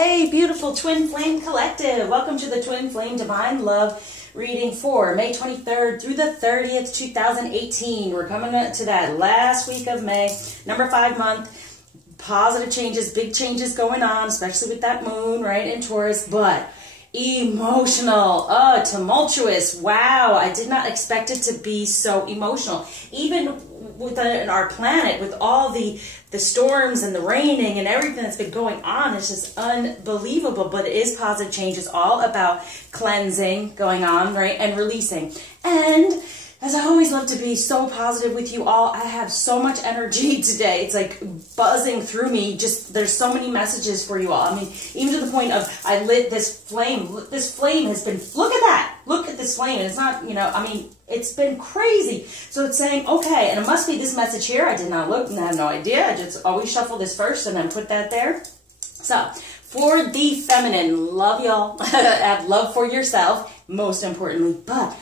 Hey, beautiful Twin Flame Collective. Welcome to the Twin Flame Divine Love reading for May 23rd through the 30th, 2018. We're coming to that last week of May, number 5 month. Positive changes, big changes going on, especially with that moon, right, in Taurus, but emotional, tumultuous. Wow, I did not expect it to be so emotional. Even within our planet, with all the storms and the raining and everything that's been going on, it's just unbelievable. But it is positive change. It's all about cleansing going on, right, and releasing. And as I always love to be so positive with you all, I have so much energy today. It's like buzzing through me. Just there's so many messages for you all. I mean, even to the point of I lit this flame. This flame has been, look at that. Look at this flame. It's not, you know, I mean, it's been crazy. So it's saying, okay, and it must be this message here. I did not look and I have no idea. I just always shuffle this first and then put that there. So for the feminine, love y'all. Have love for yourself, most importantly. But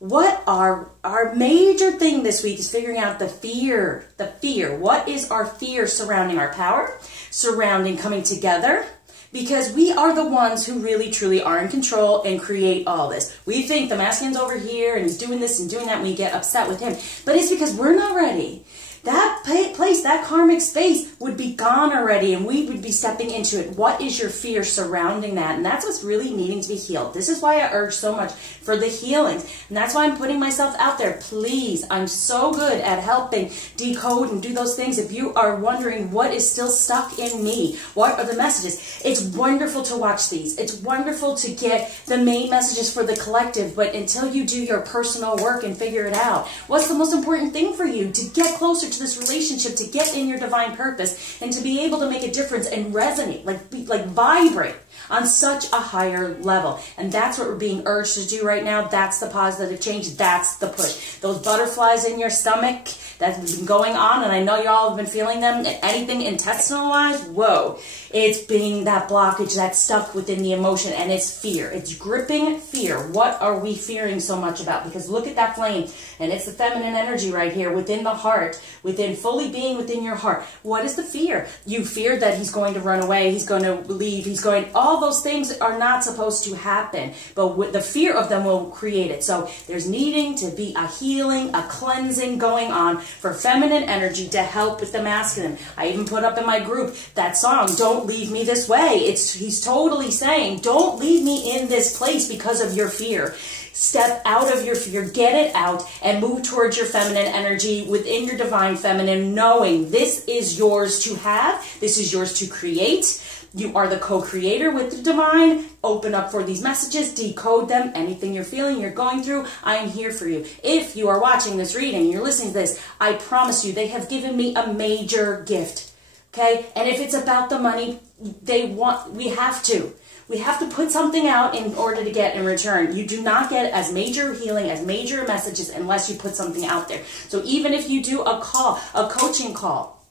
what our major thing this week is figuring out the fear. The fear. What is our fear surrounding our power, surrounding coming together? Because we are the ones who really, truly are in control and create all this. We think the masculine's over here and he's doing this and doing that, and we get upset with him. But it's because we're not ready. That place, that karmic space would be gone already, and we would be stepping into it. What is your fear surrounding that? And that's what's really needing to be healed. This is why I urge so much for the healings. And that's why I'm putting myself out there. Please, I'm so good at helping decode and do those things. If you are wondering what is still stuck in me, what are the messages? It's wonderful to watch these. It's wonderful to get the main messages for the collective, but until you do your personal work and figure it out, what's the most important thing for you? To get closer to this relationship, to get in your divine purpose, and to be able to make a difference and resonate, like vibrate on such a higher level. And that's what we're being urged to do right now. That's the positive change. That's the push. Those butterflies in your stomach that's been going on, and I know y'all have been feeling them. Anything intestinal wise, whoa, it's being that blockage that's stuck within the emotion, and it's fear. It's gripping fear. What are we fearing so much about? Because look at that flame, and it's the feminine energy right here within the heart, within fully being within your heart. What is the fear? You fear that he's going to run away, he's going to leave, he's going, all those things are not supposed to happen, but with the fear of them will create it. So there's needing to be a healing, a cleansing going on for feminine energy to help with the masculine. I even put up in my group that song, Don't Leave Me This Way. He's totally saying, don't leave me in this place because of your fear. Step out of your fear, get it out, and move towards your feminine energy within your divine feminine, knowing this is yours to have, this is yours to create. You are the co-creator with the divine. Open up for these messages, decode them. Anything you're feeling, you're going through, I am here for you. If you are watching this reading, you're listening to this, I promise you, they have given me a major gift. Okay? And if it's about the money, we have to. We have to put something out in order to get in return. You do not get as major healing, as major messages, unless you put something out there. So even if you do a call, a coaching call,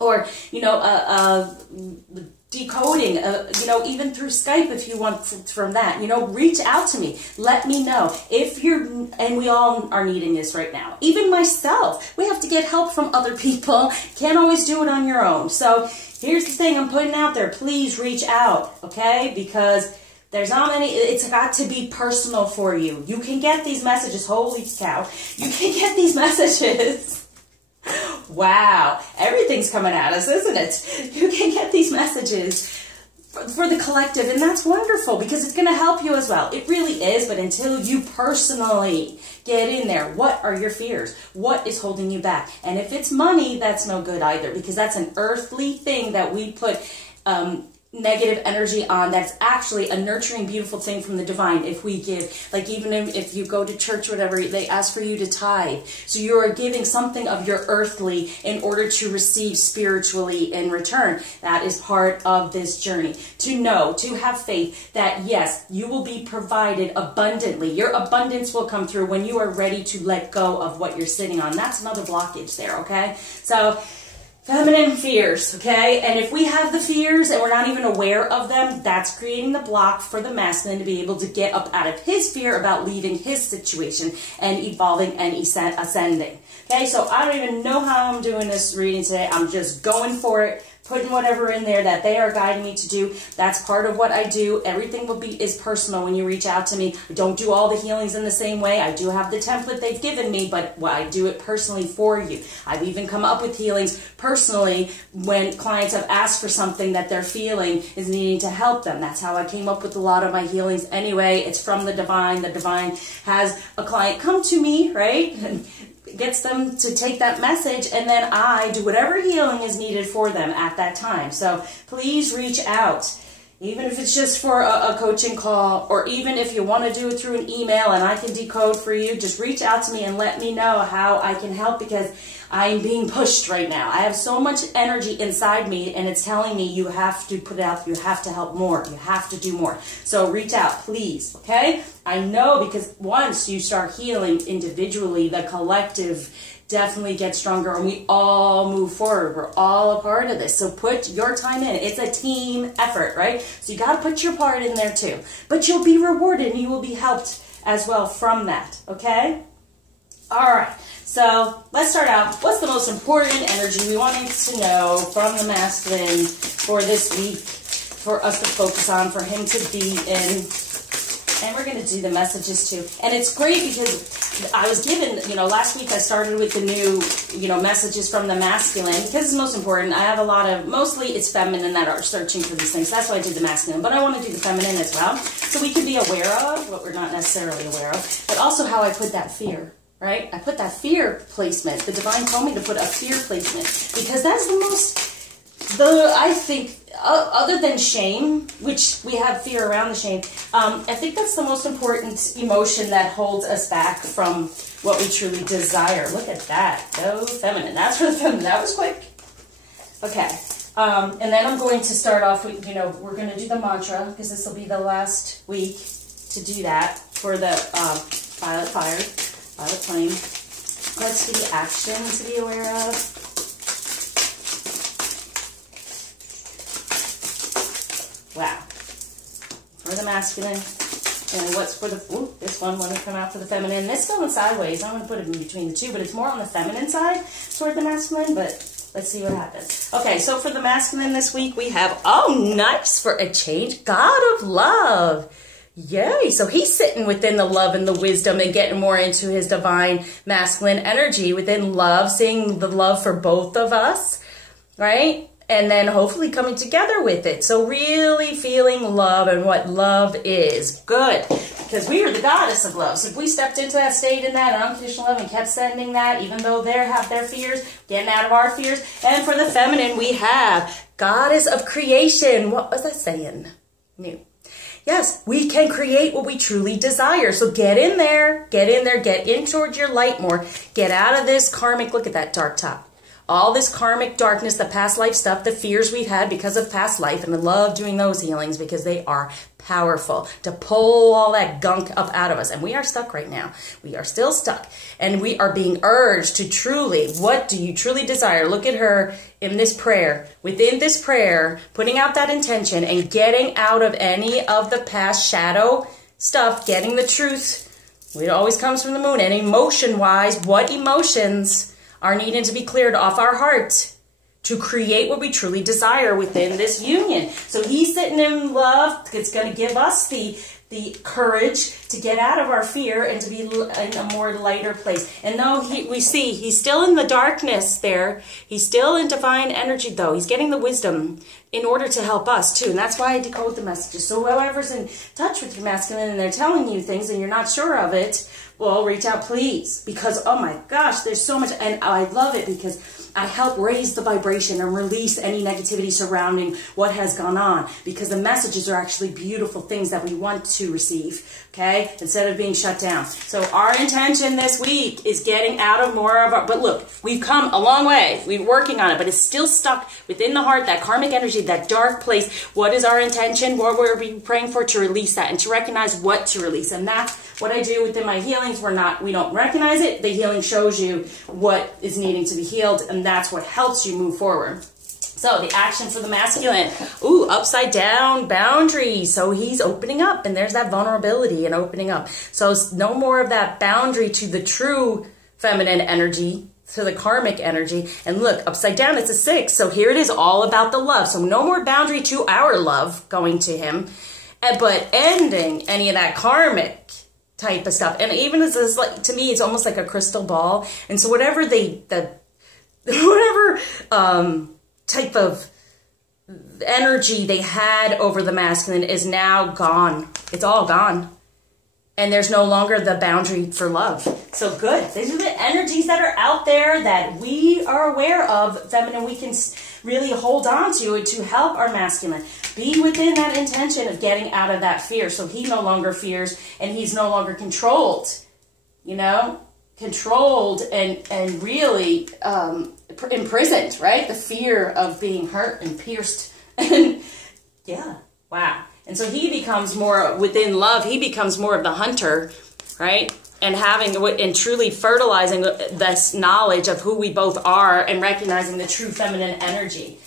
or, you know, decoding, you know, even through Skype if you want from that, you know, reach out to me. Let me know if you're, and we all are needing this right now. Even myself, we have to get help from other people. Can't always do it on your own. So here's the thing I'm putting out there. Please reach out, okay? Because there's not many, it's got to be personal for you. You can get these messages, holy cow, you can get these messages. Wow, everything's coming at us, isn't it? You can get these messages for the collective, and that's wonderful because it's going to help you as well. It really is, but until you personally get in there, what are your fears? What is holding you back? And if it's money, that's no good either, because that's an earthly thing that we put negative energy on. That's actually a nurturing, beautiful thing from the divine. If we give, like even if you go to church or whatever, they ask for you to tithe. So you are giving something of your earthly in order to receive spiritually in return. That is part of this journey. To know, to have faith that yes, you will be provided abundantly. Your abundance will come through when you are ready to let go of what you're sitting on. That's another blockage there, okay? So feminine fears, okay? And if we have the fears and we're not even aware of them, that's creating the block for the masculine to be able to get up out of his fear about leaving his situation and evolving and ascending. Okay, so I don't even know how I'm doing this reading today. I'm just going for it. putting whatever in there that they are guiding me to do. That's part of what I do. Everything is personal when you reach out to me. I don't do all the healings in the same way. I do have the template they've given me, but I do it personally for you. I've even come up with healings personally when clients have asked for something that they're feeling is needing to help them. That's how I came up with a lot of my healings anyway. It's from the divine. The divine has a client come to me, right? And gets them to take that message, and then I do whatever healing is needed for them at that time. So please reach out, even if it's just for a coaching call, or even if you want to do it through an email and I can decode for you. Just reach out to me and let me know how I can help, because I'm being pushed right now. I have so much energy inside me, and it's telling me you have to put it out, you have to help more, you have to do more. So reach out, please, okay? I know, because once you start healing individually, the collective definitely gets stronger, and we all move forward. We're all a part of this. So put your time in. It's a team effort, right? So you got to put your part in there too. But you'll be rewarded, and you will be helped as well from that, okay? All right. So let's start out. What's the most important energy we wanted to know from the masculine for this week, for us to focus on, for him to be in? And we're going to do the messages too. And it's great because I was given, last week I started with the new, messages from the masculine, because it's most important. I have a lot of, mostly it's feminine that are searching for these things. That's why I did the masculine. But I want to do the feminine as well. So we can be aware of what we're not necessarily aware of, but also how I put that fear. Right? I put that fear placement. The divine told me to put a fear placement, because that's the most, I think, other than shame, which we have fear around the shame, I think that's the most important emotion that holds us back from what we truly desire. Look at that. Go feminine. That's for the feminine. That was quick. Okay. And then I'm going to start off with, we're going to do the mantra, because this will be the last week to do that for the Violet Fire. Violet Flame. Let's do the action to be aware of. Wow. For the masculine. And what's for the, this one want to come out for the feminine. This going sideways. I'm going to put it in between the two, but it's more on the feminine side toward the masculine, but let's see what happens. Okay, so for the masculine this week, we have, oh, nice for a change, God of Love. Yay. So he's sitting within the love and the wisdom and getting more into his divine masculine energy within love, seeing the love for both of us, right? And then hopefully coming together with it. So really feeling love and what love is. Good. Because we are the goddess of love. So if we stepped into that state in that unconditional love and kept sending that, even though they have their fears, getting out of our fears. And for the feminine, we have goddess of creation. What was that saying? New. Yes, we can create what we truly desire. So get in there, get in towards your light more. Get out of this karmic, look at that dark top. All this karmic darkness, the past life stuff, the fears we've had because of past life. And I love doing those healings because they are powerful to pull all that gunk up out of us. And we are stuck right now. We are still stuck. And we are being urged to truly, what do you truly desire? Look at her in this prayer. Within this prayer, putting out that intention and getting out of any of the past shadow stuff, getting the truth. It always comes from the moon. And emotion-wise, what emotions are needing to be cleared off our heart to create what we truly desire within this union. So he's sitting in love. It's going to give us the courage to get out of our fear and to be in a more lighter place. And though we see he's still in the darkness there, he's still in divine energy though. He's getting the wisdom in order to help us too. And that's why I decode the messages. So whoever's in touch with your masculine and they're telling you things and you're not sure of it, well, reach out, please. Because, oh my gosh, there's so much. And I love it because I help raise the vibration and release any negativity surrounding what has gone on. Because the messages are actually beautiful things that we want to receive, okay? Instead of being shut down. So our intention this week is getting out of more of our, but look, we've come a long way. We're working on it, but it's still stuck within the heart, that karmic energy, that dark place. What is our intention? What we're praying for to release that and to recognize what to release. And that's what I do within my healings. We don't recognize it. The healing shows you what is needing to be healed, and that's what helps you move forward. So the action for the masculine, ooh, upside down boundary. So he's opening up, and there's that vulnerability and opening up. So no more of that boundary to the true feminine energy to the karmic energy. And look, upside down, it's a 6. So here it is, all about the love. So no more boundary to our love going to him, but ending any of that karmic type of stuff. And even as this, like, to me, it's almost like a crystal ball. And so whatever type of energy they had over the masculine is now gone. It's all gone. And there's no longer the boundary for love. So good. These are the energies that are out there that we are aware of, feminine, we can really hold on to help our masculine be within that intention of getting out of that fear. So he no longer fears and he's no longer controlled, you know, controlled and really imprisoned, right? The fear of being hurt and pierced. And yeah, wow. And so he becomes more within love. He becomes more of the hunter, right? And having and truly fertilizing this knowledge of who we both are and recognizing the true feminine energy.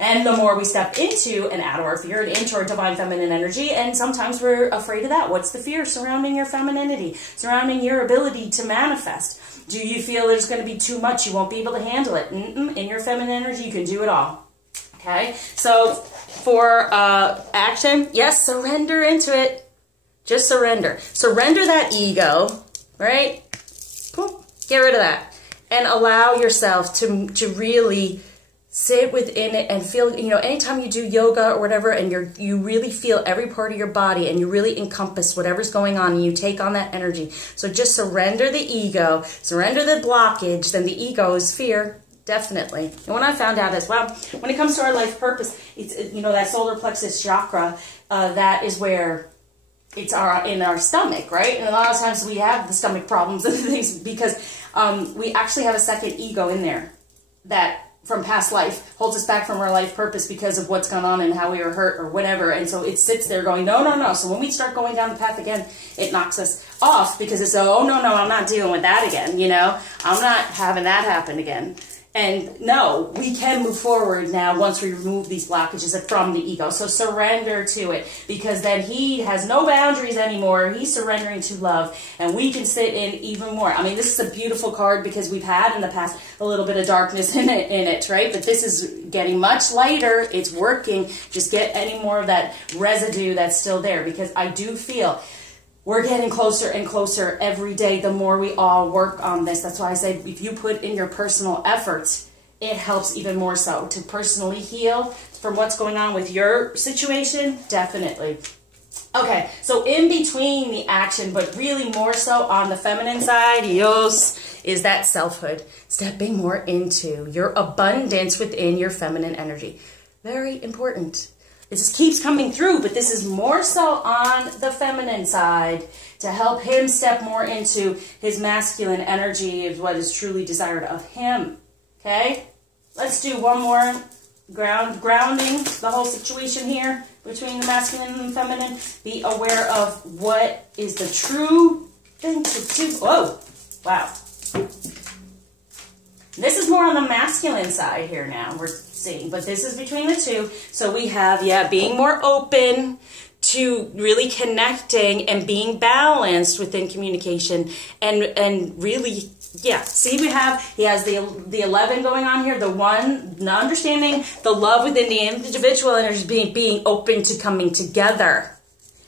And the more we step into and out of our fear and into our divine feminine energy, and sometimes we're afraid of that. What's the fear surrounding your femininity, surrounding your ability to manifest? Do you feel there's going to be too much? You won't be able to handle it. In your feminine energy, you can do it all. Okay, so for action, yes, surrender into it. Just surrender. Surrender that ego, right? Get rid of that. And allow yourself to really sit within it and feel, you know, anytime you do yoga or whatever and you really feel every part of your body and you really encompass whatever's going on and you take on that energy. So just surrender the ego, surrender the blockage. Then the ego is fear. Definitely. And when I found out as well, when it comes to our life purpose, it's, you know, that solar plexus chakra, that is where it's in our stomach, right? And a lot of times we have the stomach problems and things because we actually have a second ego in there that from past life holds us back from our life purpose because of what's gone on and how we were hurt or whatever. And so it sits there going, no, no, no. So when we start going down the path again, it knocks us off because it's, oh, no, no, I'm not dealing with that again. You know, I'm not having that happen again. And no, we can move forward now once we remove these blockages from the ego. So surrender to it because then he has no boundaries anymore. He's surrendering to love and we can sit in even more. I mean, this is a beautiful card because we've had in the past a little bit of darkness in it, right? But this is getting much lighter. It's working. Just get any more of that residue that's still there because I do feel we're getting closer and closer every day the more we all work on this. That's why I say if you put in your personal efforts, it helps even more so to personally heal from what's going on with your situation. Definitely. Okay, so in between the action, but really more so on the feminine side, is that selfhood. Stepping more into your abundance within your feminine energy. Very important. It just keeps coming through, but this is more so on the feminine side to help him step more into his masculine energy of what is truly desired of him. Okay? Let's do one more grounding the whole situation here between the masculine and the feminine. Be aware of what is the true thing to do. Whoa. Wow. This is more on the masculine side here now, we're seeing, but this is between the two. So we have, yeah, being more open to really connecting and being balanced within communication and really, yeah. See, he has the 11 going on here, the 1, the understanding, the love within the individual energy, being open to coming together.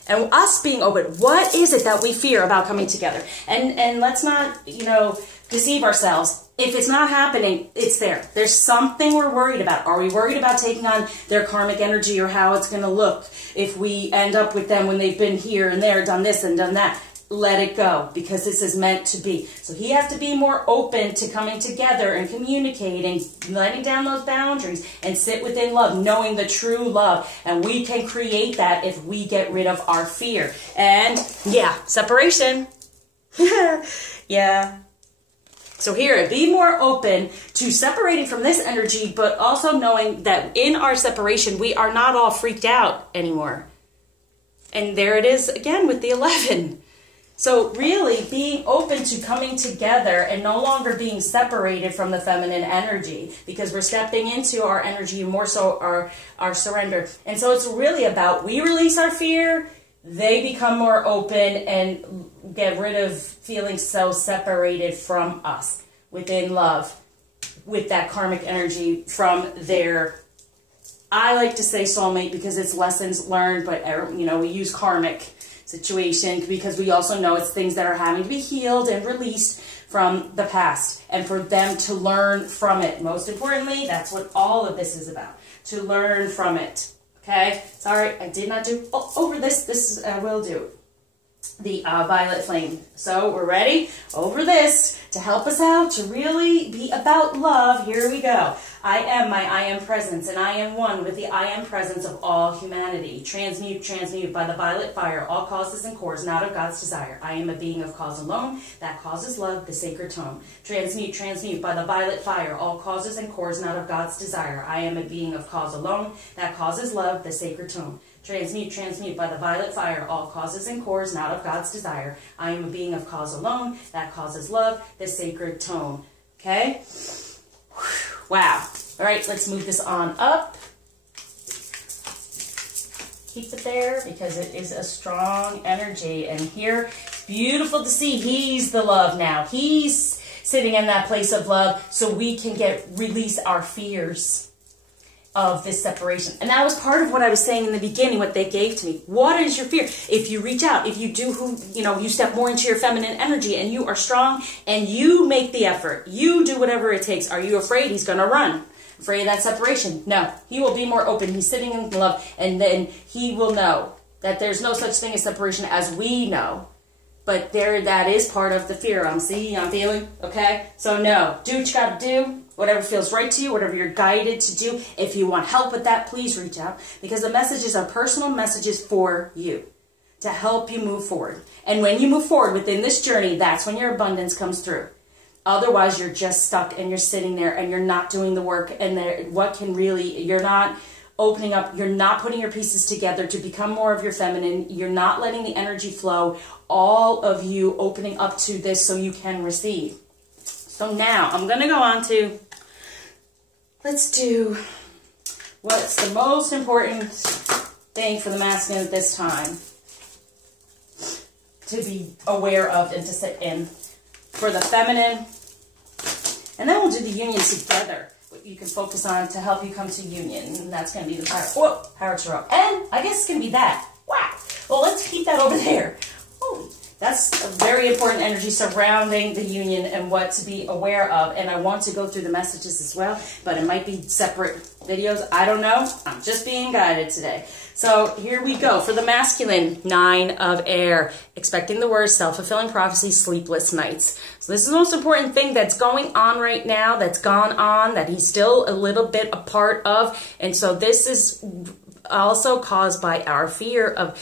And us being open, what is it that we fear about coming together? And let's not, you know, deceive ourselves. If it's not happening, it's there. There's something we're worried about. Are we worried about taking on their karmic energy or how it's going to look if we end up with them when they've been here and there, done this and done that? Let it go because this is meant to be. So he has to be more open to coming together and communicating, letting down those boundaries and sit within love, knowing the true love. And we can create that if we get rid of our fear. And yeah, separation. Yeah. So here, be more open to separating from this energy, but also knowing that in our separation, we are not all freaked out anymore. And there it is again with the 11. So really being open to coming together and no longer being separated from the feminine energy because we're stepping into our energy, more so our surrender. And so it's really about we release our fear, they become more open and get rid of feeling so separated from us, within love with that karmic energy from their, I like to say soulmate because it's lessons learned, but we use karmic situation because we also know it's things that are having to be healed and released from the past, and for them to learn from it. Most importantly, that's what all of this is about, to learn from it. Okay, sorry, I did not do over this. This I will do the violet flame. So we're ready over this to help us out, to really be about love. Here we go. I am my I am presence, and I am one with the I am presence of all humanity. Transmute, transmute by the violet fire, all causes and cores, not of God's desire. I am a being of cause alone, that causes love, the sacred tone. Transmute, transmute by the violet fire, all causes and cores, not of God's desire. I am a being of cause alone, that causes love, the sacred tone. Transmute, transmute by the violet fire, all causes and cores, not of God's desire. I am a being of cause alone, that causes love, the sacred tone. Okay? Wow. All right, let's move this on up. Keep it there because it is a strong energy. And here, beautiful to see, he's the love now. He's sitting in that place of love so we can release our fears of this separation. And that was part of what I was saying in the beginning, what they gave to me. What is your fear? If you reach out, if you do you step more into your feminine energy and you are strong and you make the effort, you do whatever it takes. Are you afraid he's going to run? Afraid of that separation? No. He will be more open. He's sitting in love, and then he will know that there's no such thing as separation as we know. But that is part of the fear. I'm feeling, okay? So no, do what you got to do. Whatever feels right to you, whatever you're guided to do. If you want help with that, please reach out. Because the messages are personal messages for you to help you move forward. And when you move forward within this journey, that's when your abundance comes through. Otherwise, you're just stuck and you're sitting there and you're not doing the work. And you're not opening up, you're not putting your pieces together to become more of your feminine. You're not letting the energy flow. All of you opening up to this so you can receive. So now I'm going to go on to, let's do what's the most important thing for the masculine at this time to be aware of and to sit in for the feminine. And then we'll do the unions together. What you can focus on to help you come to union. And that's going to be the power tarot. And I guess it's going to be that. Wow. Well, let's keep that over there. Oh, that's a very important energy surrounding the union and what to be aware of. And I want to go through the messages as well, but it might be separate videos. I don't know. I'm just being guided today. So here we go. For the masculine, 9 of air. Expecting the worst, self-fulfilling prophecy, sleepless nights. So this is the most important thing that's going on right now, that's gone on, that he's still a little bit a part of. And so this is also caused by our fear of,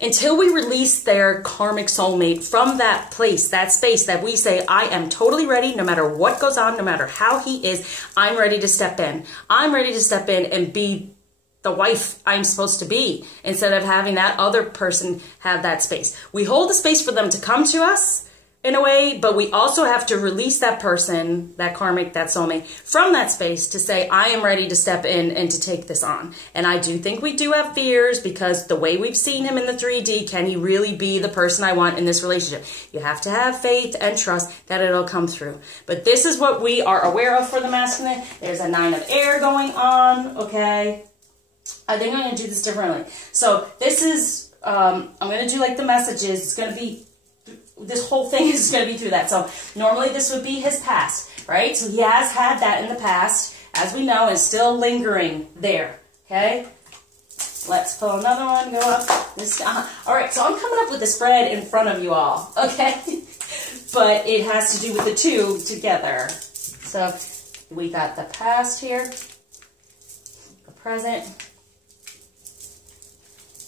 until we release their karmic soulmate from that place, that space that we say, I am totally ready, no matter what goes on, no matter how he is, I'm ready to step in. I'm ready to step in and be the wife I'm supposed to be, instead of having that other person have that space. We hold the space for them to come to us in a way, but we also have to release that person, that karmic, that soulmate, from that space to say, I am ready to step in and to take this on. And I do think we do have fears because the way we've seen him in the 3D, can he really be the person I want in this relationship? You have to have faith and trust that it'll come through. But this is what we are aware of for the masculine. There's a 9 of air going on, okay? I think I'm going to do this differently. So this is, I'm going to do like the messages. It's going to be, this whole thing is going to be through that. So normally this would be his past, right? So he has had that in the past, as we know, and still lingering there, okay? Let's pull another one, go up. All right, so I'm coming up with a spread in front of you all, okay? But it has to do with the two together. So we got the past here, the present,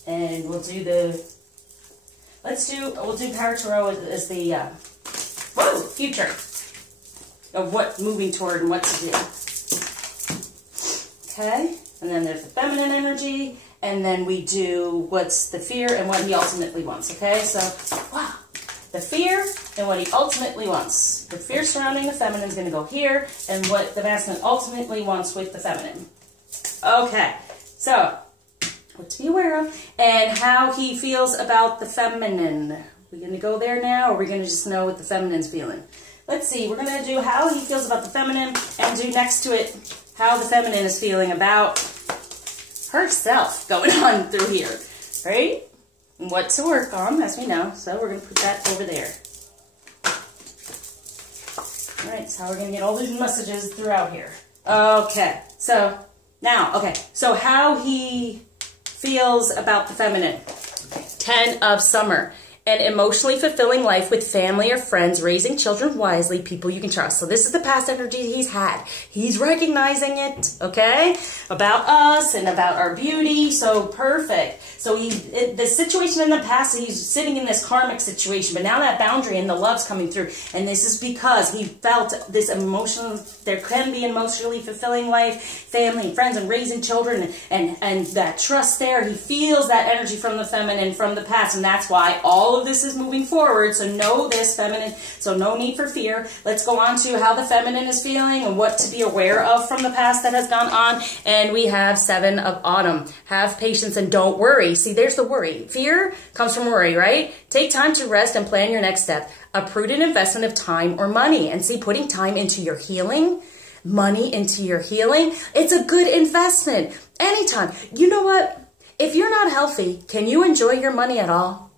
and we'll do we'll do Power Tarot as the, future of what moving toward and what to do. Okay, and then there's the feminine energy, and then we do what's the fear and what he ultimately wants, okay? So, wow, the fear and what he ultimately wants. The fear surrounding the feminine is going to go here, and what the masculine ultimately wants with the feminine. Okay, so what to be aware of, and how he feels about the feminine. We're going to go there now, or we're going to just know what the feminine's feeling? let's see, we're going to do how he feels about the feminine and do next to it how the feminine is feeling about herself going on through here, right? And what to work on, as we know. So we're going to put that over there. All right, so how we're going to get all these messages throughout here. Okay, so now, so how he feels about the feminine. 10 of Summer. An emotionally fulfilling life with family or friends, raising children wisely, people you can trust. So this is the past energy he's had. He's recognizing it, okay? About us and about our beauty. So perfect. So the situation in the past, he's sitting in this karmic situation, but now that boundary and the love's coming through. And this is because he felt this emotional, there can be emotionally fulfilling life, family and friends and raising children and that trust there. He feels that energy from the feminine from the past, and that's why all of this is moving forward. So know this, feminine, so no need for fear. Let's go on to how the feminine is feeling and what to be aware of from the past that has gone on. And we have 7 of Autumn. Have patience and don't worry. See, there's the worry. Fear comes from worry, right? Take time to rest and plan your next step. A prudent investment of time or money. And see, putting time into your healing, money into your healing, it's a good investment. Anytime. You know what? If you're not healthy, can you enjoy your money at all?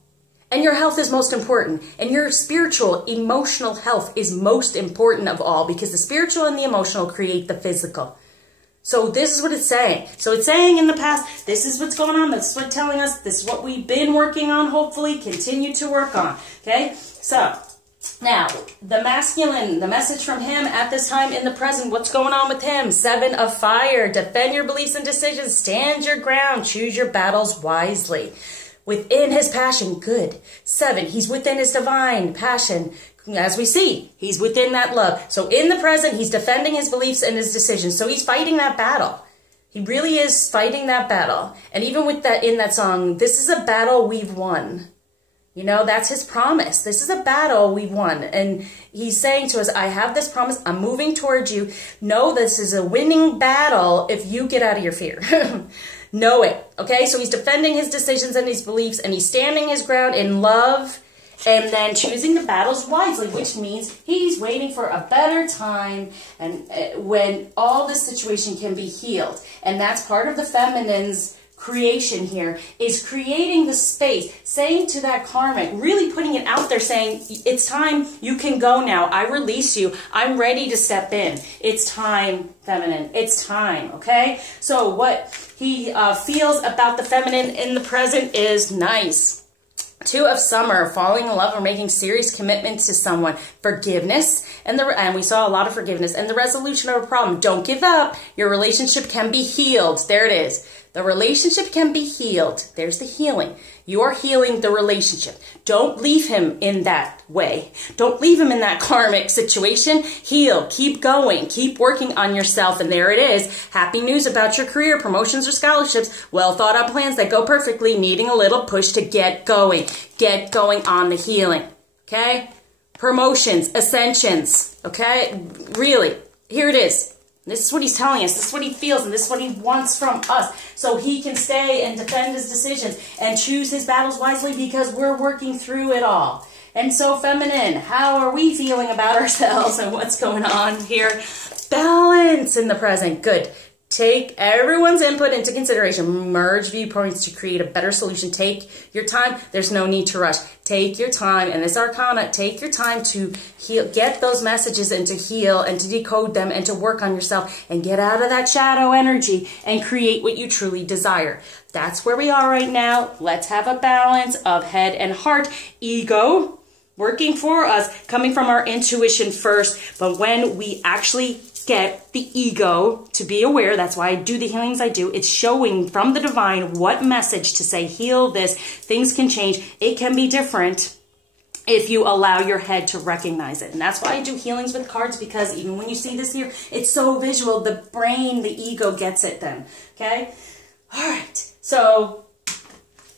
And your health is most important. And your spiritual, emotional health is most important of all, because the spiritual and the emotional create the physical. So this is what it's saying. So it's saying in the past, this is what's going on. This is what's telling us. This is what we've been working on, hopefully continue to work on. Okay? So now, the masculine, the message from him at this time in the present, what's going on with him? 7 of Fire. Defend your beliefs and decisions. Stand your ground. Choose your battles wisely. Within his passion, good. 7, he's within his divine passion. As we see, he's within that love. So in the present, he's defending his beliefs and his decisions. So he's fighting that battle. He really is fighting that battle. And even with that, in that song, this is a battle we've won. You know, that's his promise. This is a battle we've won. And he's saying to us, I have this promise. I'm moving towards you. Know this is a winning battle if you get out of your fear. Know it. Okay, so he's defending his decisions and his beliefs, and he's standing his ground in love, and then choosing the battles wisely, which means he's waiting for a better time and when all this situation can be healed. And that's part of the feminine's creation here, is creating the space, saying to that karmic, really putting it out there, saying, it's time, you can go now. I release you. I'm ready to step in. It's time, feminine. It's time, okay? So what he feels about the feminine in the present is nice. 2 of Summer, falling in love or making serious commitment to someone. Forgiveness, and we saw a lot of forgiveness, and the resolution of a problem. Don't give up. Your relationship can be healed. There it is. The relationship can be healed. There's the healing. You are healing the relationship. Don't leave him in that way. Don't leave him in that karmic situation. Heal. Keep going. Keep working on yourself. And there it is. Happy news about your career, promotions or scholarships. Well thought out plans that go perfectly. Needing a little push to get going. Get going on the healing. Okay? Promotions, ascensions. Okay? Really. Here it is. This is what he's telling us. This is what he feels, and this is what he wants from us. So he can stay and defend his decisions and choose his battles wisely, because we're working through it all. And so, feminine, how are we feeling about ourselves and what's going on here? Balance in the present. Good. Take everyone's input into consideration. Merge viewpoints to create a better solution. Take your time. There's no need to rush. Take your time. And this arcana, take your time to heal, get those messages and to heal and to decode them and to work on yourself and get out of that shadow energy and create what you truly desire. That's where we are right now. Let's have a balance of head and heart. Ego working for us, coming from our intuition first. But when we actually get the ego to be aware, that's why I do the healings I do. It's showing from the divine what message to say, heal this. Things can change. It can be different if you allow your head to recognize it. And that's why I do healings with cards, because even when you see this here, it's so visual. The brain, the ego gets it then. Okay? All right. So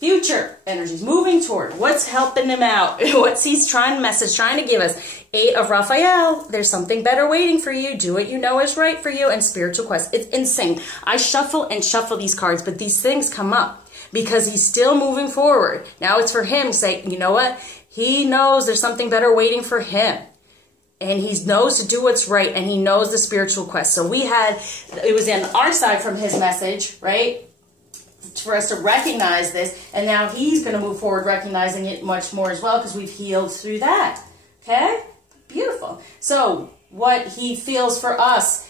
future energies, moving toward what's helping him out, what's he's trying to give us. 8 of Raphael, there's something better waiting for you. Do what you know is right for you. And spiritual quest. It's insane. I shuffle and shuffle these cards, but these things come up because he's still moving forward. Now it's for him to say, you know what? He knows there's something better waiting for him. and he knows to do what's right, and he knows the spiritual quest. So it was in our side from his message, right? For us to recognize this, and now he's going to move forward recognizing it much more as well, because we've healed through that. Okay? Beautiful. So what he feels for us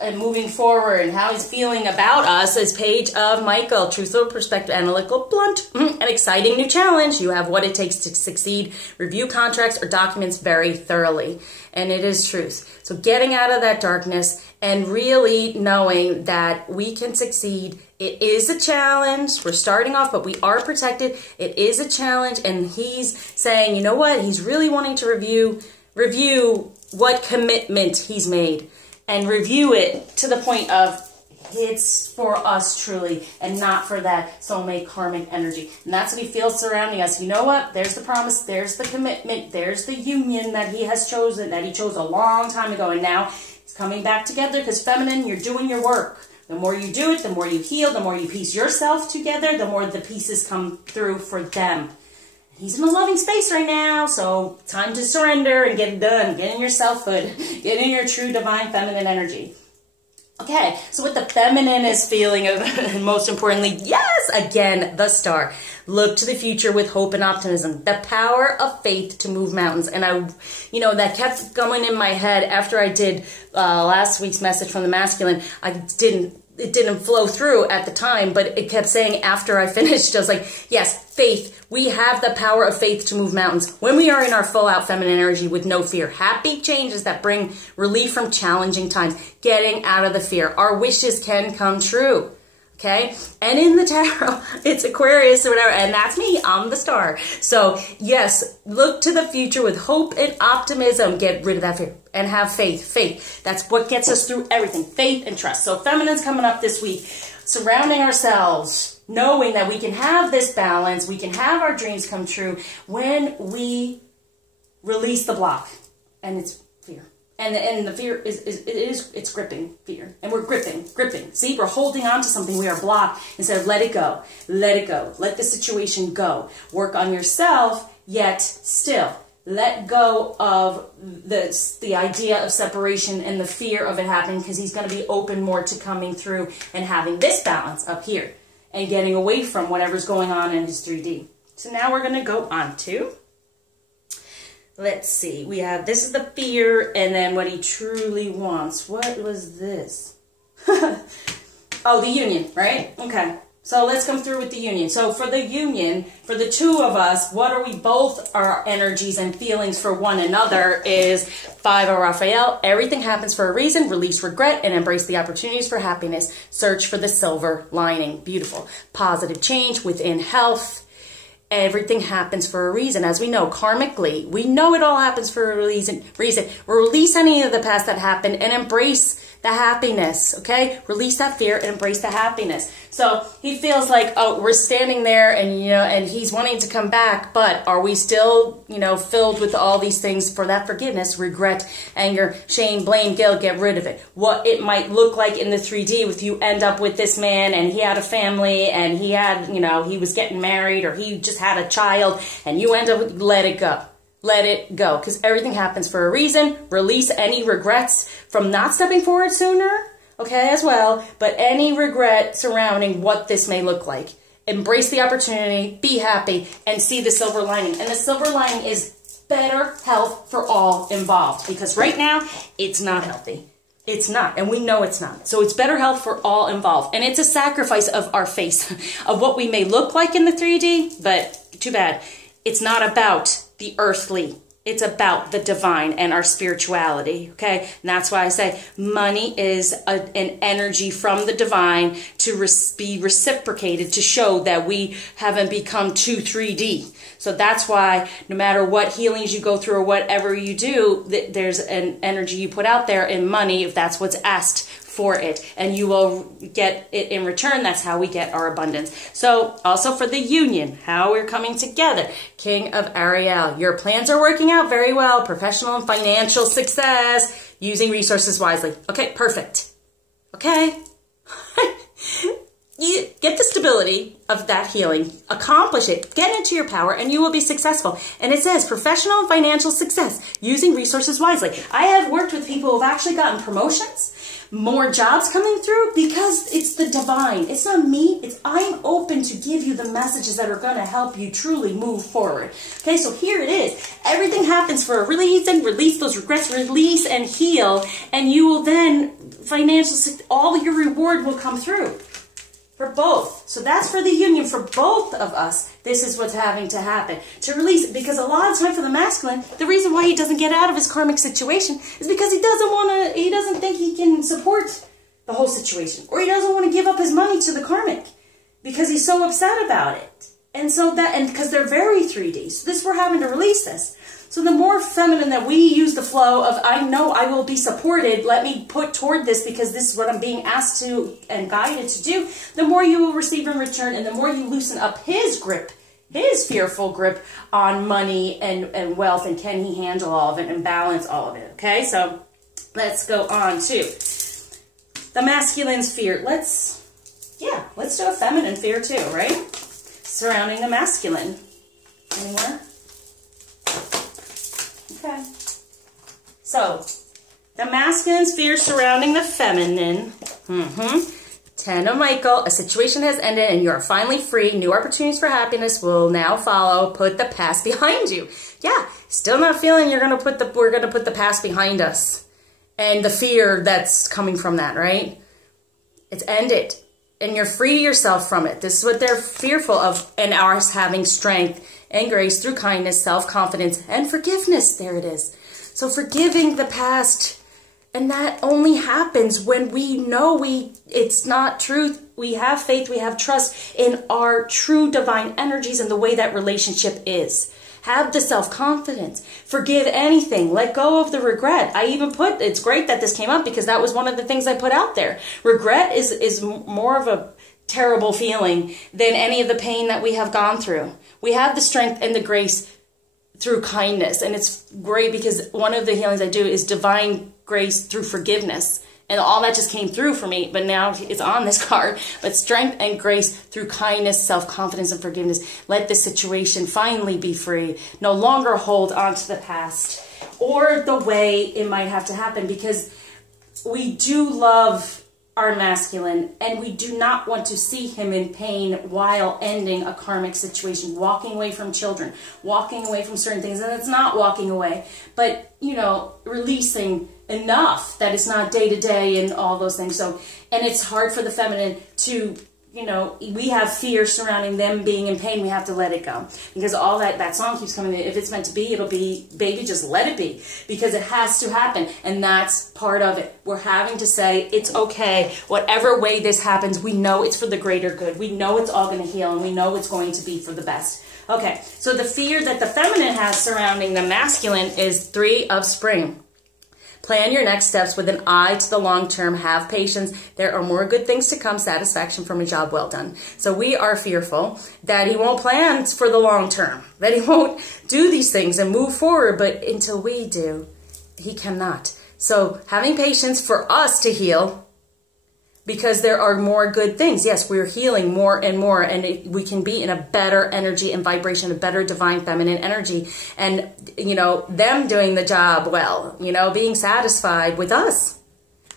and moving forward and how he's feeling about us is Page of Michael, truthful, perspective, analytical, blunt, an exciting new challenge. You have what it takes to succeed. Review contracts or documents very thoroughly. And it is truth. So getting out of that darkness and really knowing that we can succeed. It is a challenge. We're starting off, but we are protected. It is a challenge. And he's saying, you know what? He's really wanting to review what commitment he's made. And review it to the point of it's for us truly and not for that soulmate karmic energy. And that's what he feels surrounding us. You know what? There's the promise. There's the commitment. There's the union that he has chosen, that he chose a long time ago. And now it's coming back together because feminine, you're doing your work. The more you do it, the more you heal, the more you piece yourself together, the more the pieces come through for them. He's in a loving space right now, so time to surrender and get it done. Get in your selfhood. Get in your true divine feminine energy. Okay, so what the feminine is feeling of, and most importantly, yes, again, the star. Look to the future with hope and optimism. The power of faith to move mountains. And that kept going in my head after I did last week's message from the masculine. It didn't flow through at the time, but it kept saying after I finished, I was like, yes, faith. We have the power of faith to move mountains when we are in our full out feminine energy with no fear. Happy changes that bring relief from challenging times. Getting out of the fear. Our wishes can come true. Okay? And in the tarot, it's Aquarius or whatever, and that's me. I'm the star. So, yes, look to the future with hope and optimism. Get rid of that fear and have faith. Faith. That's what gets us through everything. Faith and trust. So, feminine's coming up this week. Surrounding ourselves, knowing that we can have this balance, we can have our dreams come true when we release the block. And it's fear. And the fear it's gripping fear. And we're gripping. See, we're holding on to something. We are blocked instead of let it go. Let it go. Let the situation go. Work on yourself, yet still let go of the idea of separation and the fear of it happening, because he's going to be open more to coming through and having this balance up here and getting away from whatever's going on in his 3D. So now we're going to go on to, let's see, we have, this is the fear, and then what he truly wants. What was this? Oh, the union, right? Okay. So let's come through with the union. So for the union, for the two of us, what are we both, our energies and feelings for one another is 5 of Raphael. Everything happens for a reason. Release regret and embrace the opportunities for happiness. Search for the silver lining. Beautiful. Positive change within health. Everything happens for a reason. As we know, karmically, we know it all happens for a reason. Release any of the past that happened and embrace the happiness, okay? Release that fear and embrace the happiness. So he feels like, oh, we're standing there and, and he's wanting to come back, but are we still, filled with all these things for that forgiveness, regret, anger, shame, blame, guilt? Get rid of it. What it might look like in the 3D if you end up with this man and he had a family and he had, he was getting married or he just had a child and you end up with, let it go. Let it go, because everything happens for a reason. Release any regrets from not stepping forward sooner, okay, as well, but any regret surrounding what this may look like. Embrace the opportunity, be happy, and see the silver lining. And the silver lining is better health for all involved, because right now, it's not healthy. It's not, and we know it's not. So it's better health for all involved. And it's a sacrifice of our face, of what we may look like in the 3D, but too bad. It's not about the earthly. It's about the divine and our spirituality, okay? And that's why I say money is an energy from the divine to be reciprocated, to show that we haven't become too 3D. So that's why no matter what healings you go through or whatever you do, there's an energy you put out there in money if that's what's asked for it, and you will get it in return. That's how we get our abundance. So also for the union, how we're coming together. King of Ariel, your plans are working out very well. Professional and financial success, using resources wisely. Okay, perfect. Okay. you get the stability of that healing, accomplish it, get into your power, and you will be successful. And it says professional and financial success, using resources wisely. I have worked with people who have actually gotten promotions, more jobs coming through, because it's the divine. It's not me. It's I'm open to give you the messages that are going to help you truly move forward. Okay, so here it is. Everything happens for a reason. Release those regrets, release and heal, and you will then all your reward will come through. For both. So that's for the union for both of us. This is what's having to happen. To release it. Because a lot of time for the masculine, the reason why he doesn't get out of his karmic situation is because he doesn't think he can support the whole situation. Or he doesn't want to give up his money to the karmic. Because he's so upset about it. And because they're very 3D. So we're having to release this. So the more feminine that we use the flow of, I know I will be supported, let me put toward this because this is what I'm being asked to and guided to do, the more you will receive in return, and the more you loosen up his grip, his fearful grip on money and wealth, and can he handle all of it and balance all of it, okay? So let's go on to the masculine's fear. Let's do a feminine fear too, right? Surrounding the masculine. Anywhere? Okay. So, the masculine's fear surrounding the feminine. 10 of Michael, a situation has ended and you are finally free. New opportunities for happiness will now follow. Put the past behind you. Yeah, still not feeling we're going to put the past behind us. And the fear that's coming from that, right? It's ended. And you're free yourself from it. This is what they're fearful of, and ours having strength and grace through kindness, self-confidence, and forgiveness. There it is. So forgiving the past, and that only happens when we know it's not truth. We have faith, we have trust in our true divine energies and the way that relationship is. Have the self-confidence. Forgive anything. Let go of the regret. I even it's great that this came up because that was one of the things I put out there. Regret is more of a terrible feeling than any of the pain that we have gone through. We have the strength and the grace through kindness. And it's great because one of the healings I do is divine grace through forgiveness. And all that just came through for me, but now it's on this card. But strength and grace through kindness, self-confidence, and forgiveness. Let this situation finally be free. No longer hold on to the past or the way it might have to happen, because we do love our masculine and we do not want to see him in pain while ending a karmic situation, walking away from children, walking away from certain things. And it's not walking away, but, releasing enough that it's not day to day and all those things. So, and it's hard for the feminine to, we have fear surrounding them being in pain. We have to let it go, because all that song keeps coming in. If it's meant to be, it'll be, baby, just let it be, because it has to happen. And that's part of it. We're having to say, it's okay. Whatever way this happens, we know it's for the greater good. We know it's all going to heal, and we know it's going to be for the best. Okay. So the fear that the feminine has surrounding the masculine is 3 of Spring. Plan your next steps with an eye to the long term. Have patience. There are more good things to come. Satisfaction from a job well done. So we are fearful that he won't plan for the long term, that he won't do these things and move forward. But until we do, he cannot. So having patience for us to heal, because there are more good things. Yes, we're healing more and more, and we can be in a better energy and vibration, a better divine feminine energy. And, them doing the job well, being satisfied with us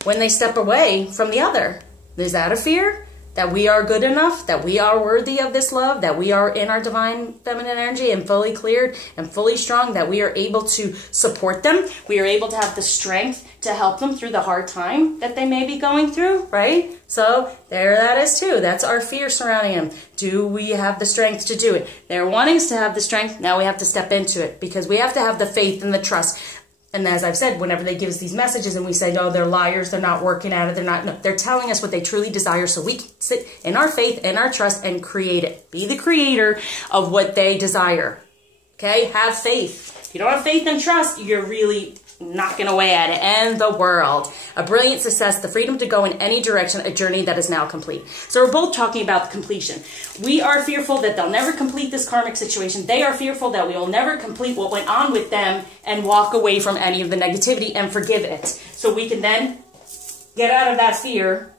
when they step away from the other. Is that a fear? That we are good enough, that we are worthy of this love, that we are in our divine feminine energy and fully cleared and fully strong, that we are able to support them. We are able to have the strength to help them through the hard time that they may be going through, right? So there that is too. That's our fear surrounding them. Do we have the strength to do it? They're wanting us to have the strength. Now we have to step into it, because we have to have the faith and the trust. And as I've said, whenever they give us these messages and we say, no, they're liars, they're not working at it, they're telling us what they truly desire, so we can sit in our faith and our trust and create it. Be the creator of what they desire. Okay? Have faith. If you don't have faith and trust, you're really knocking away at it. And the world. A brilliant success, the freedom to go in any direction, a journey that is now complete. So we're both talking about the completion. We are fearful that they'll never complete this karmic situation. They are fearful that we will never complete what went on with them and walk away from any of the negativity and forgive it. So we can then get out of that fear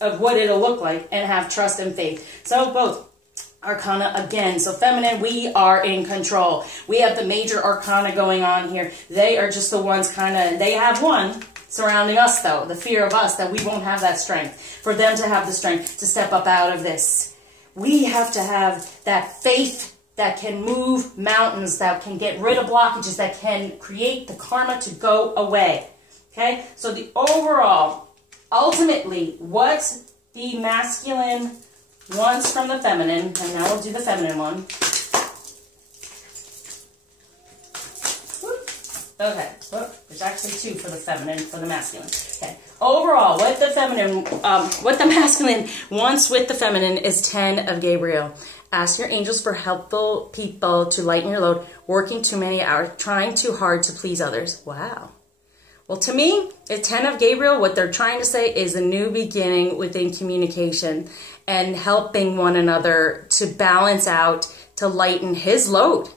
of what it'll look like and have trust and faith. So both arcana again. So feminine, we are in control. We have the major arcana going on here. They are just the ones they have one surrounding us though, the fear of us, that we won't have that strength. For them to have the strength to step up out of this. We have to have that faith that can move mountains, that can get rid of blockages, that can create the karma to go away. Okay? So the overall, ultimately, what the masculine wants from the feminine, and now we'll do the feminine one. Okay, well, there's actually two for the feminine, for the masculine. Okay, overall, what the masculine wants with the feminine is 10 of Gabriel. Ask your angels for helpful people to lighten your load, working too many hours, trying too hard to please others. Wow. Well, to me, the 10 of Gabriel, what they're trying to say is a new beginning within communication and helping one another to balance out, to lighten his load.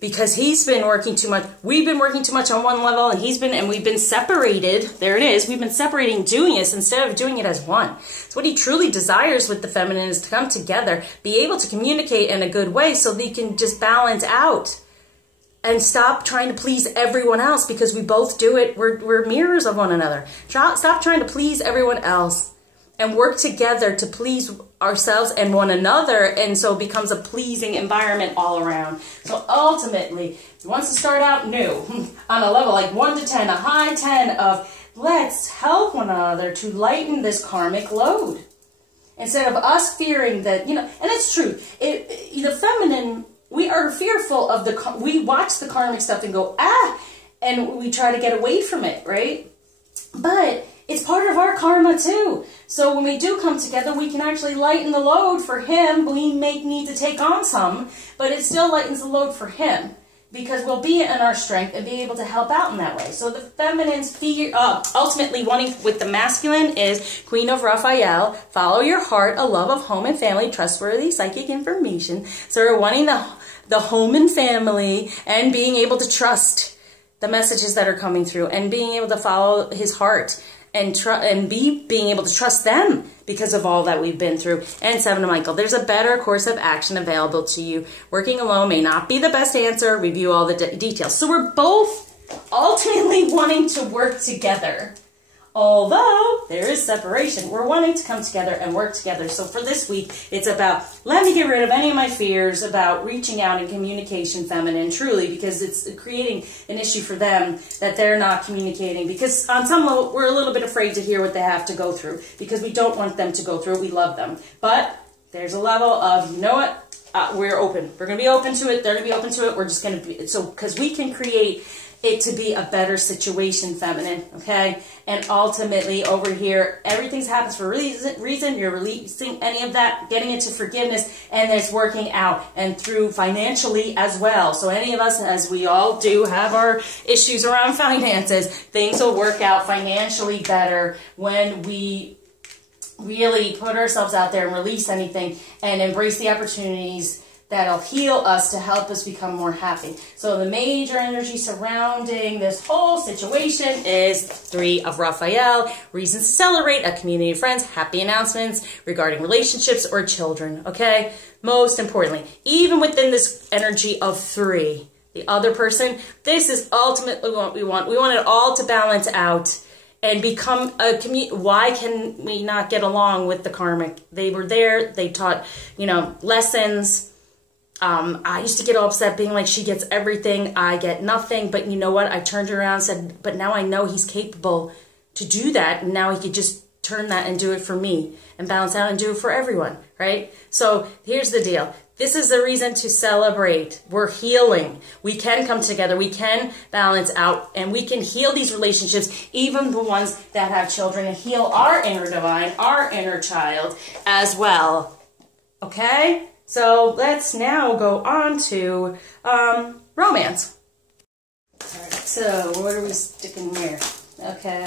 Because he's been working too much. We've been working too much on one level, and we've been separated. There it is. We've been separating doing this instead of doing it as one. So what he truly desires with the feminine is to come together, be able to communicate in a good way so they can just balance out and stop trying to please everyone else, because we both do it. We're mirrors of one another. Stop trying to please everyone else and work together to please ourselves and one another, and so it becomes a pleasing environment all around. So ultimately, he wants to start out new on a level like 1 to 10, a high 10 of let's help one another to lighten this karmic load. Instead of us fearing that, and it's true, the feminine, we are fearful of we watch the karmic stuff and go, and we try to get away from it, right? But it's part of our karma too. So when we do come together, we can actually lighten the load for him. We may need to take on some, but it still lightens the load for him, because we'll be in our strength and be able to help out in that way. So the feminine's fear, ultimately wanting with the masculine is Queen of Raphael, follow your heart, a love of home and family, trustworthy psychic information. So we're wanting the home and family and being able to trust the messages that are coming through and being able to follow his heart and being able to trust them because of all that we've been through. And 7 of Michael, there's a better course of action available to you. Working alone may not be the best answer. Review all the details. So we're both ultimately wanting to work together. Although there is separation, we're wanting to come together and work together. So for this week, it's about, let me get rid of any of my fears about reaching out and communication feminine, truly, because it's creating an issue for them that they're not communicating. Because on some level, we're a little bit afraid to hear what they have to go through, because we don't want them to go through it. We love them. But there's a level of, you know what, we're open. We're going to be open to it. They're going to be open to it. We're just going to be, so, because we can create it to be a better situation, feminine, okay? And ultimately, over here, everything happens for a reason. You're releasing any of that, getting into forgiveness, and it's working out, and through financially as well. So any of us, as we all do, have our issues around finances, things will work out financially better when we really put ourselves out there and release anything and embrace the opportunities that'll heal us to help us become more happy. So the major energy surrounding this whole situation is 3 of Raphael, reasons to celebrate, a community of friends, happy announcements regarding relationships or children, okay? Most importantly, even within this energy of 3, the other person, this is ultimately what we want. We want it all to balance out and become a community. Why can we not get along with the karmic? They were there, they taught, lessons. I used to get all upset being like, she gets everything, I get nothing. But you know what? I turned around and said, but now I know he's capable to do that. And now he could just turn that and do it for me and balance out and do it for everyone, right? So here's the deal. This is the reason to celebrate. We're healing. We can come together. We can balance out, and we can heal these relationships, even the ones that have children, and heal our inner divine, our inner child as well. Okay? So let's now go on to romance. All right, so what are we sticking here? Okay.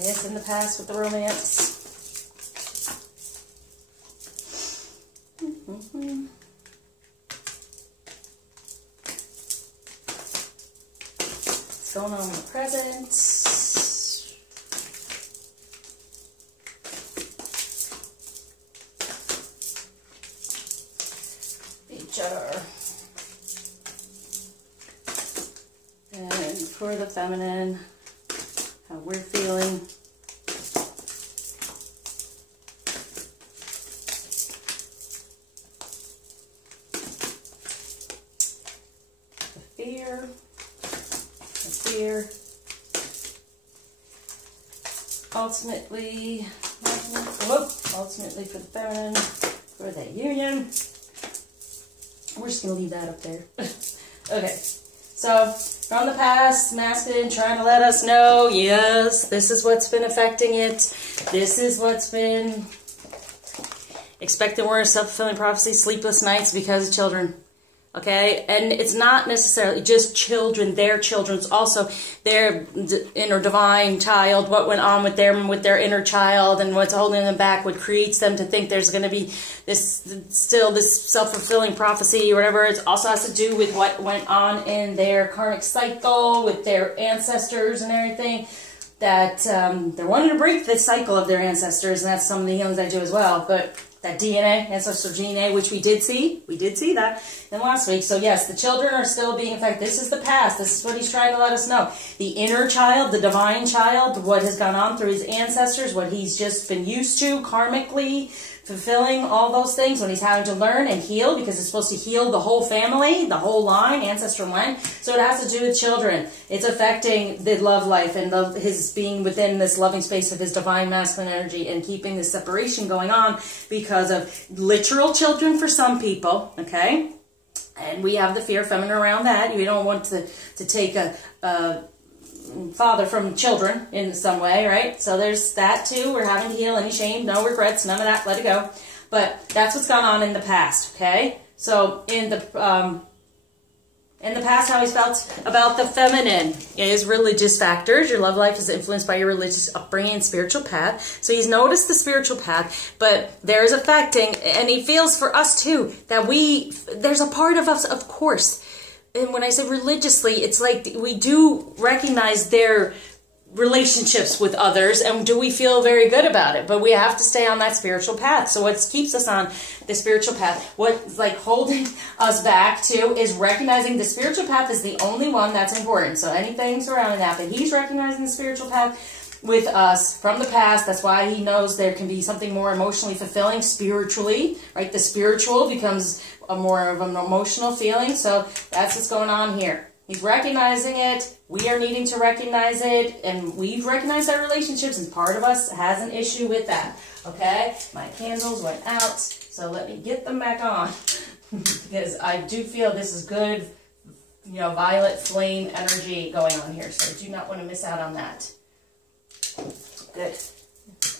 Yes, in the past with the romance. What's going on in the present? future. And for the feminine, how we're feeling. The fear. Ultimately for the feminine, for the union. We're just going to leave that up there. Okay, so from the past, masculine trying to let us know, yes, this is what's been affecting it. This is what's been expected word, self-fulfilling prophecy, sleepless nights because of children. Okay, and it's not necessarily just children, their children's also their inner divine child, what went on with them, with their inner child, and what's holding them back, what creates them to think there's going to be this self-fulfilling prophecy or whatever. It also has to do with what went on in their karmic cycle with their ancestors and everything, that they're wanting to break the cycle of their ancestors, and that's some of the healings I do as well. But that DNA, ancestral DNA, which we did see that in last week. So yes, the children are still being affected. This is the past. This is what he's trying to let us know. The inner child, the divine child, what has gone on through his ancestors, what he's just been used to karmically, fulfilling all those things when he's having to learn and heal, because it's supposed to heal the whole family, the whole line, ancestral line. So it has to do with children. It's affecting the love life and his being within this loving space of his divine masculine energy and keeping this separation going on because of literal children for some people, okay? And we have the fear feminine around that. You don't want to take a father from children in some way, right? So there's that too. We're having to heal any shame, no regrets, none of that, let it go. But that's what's gone on in the past, okay? So in the past, how he's felt about the feminine is religious factors. Your love life is influenced by your religious upbringing and spiritual path. So he's noticed the spiritual path, but there's affecting, and he feels for us too, that there's a part of us, of course. And when I say religiously, it's like we do recognize their relationships with others, and do we feel very good about it? But we have to stay on that spiritual path. So what keeps us on the spiritual path, what's like holding us back to, is recognizing the spiritual path is the only one that's important. So anything surrounding that, but he's recognizing the spiritual path with us from the past. That's why he knows there can be something more emotionally fulfilling spiritually, right? The spiritual becomes a more of an emotional feeling. So that's what's going on here. He's recognizing it. We are needing to recognize it. And we've recognized our relationships, and part of us has an issue with that. Okay? My candles went out, so let me get them back on. Because I do feel this is good, you know, violet flame energy going on here. So I do not want to miss out on that. Good.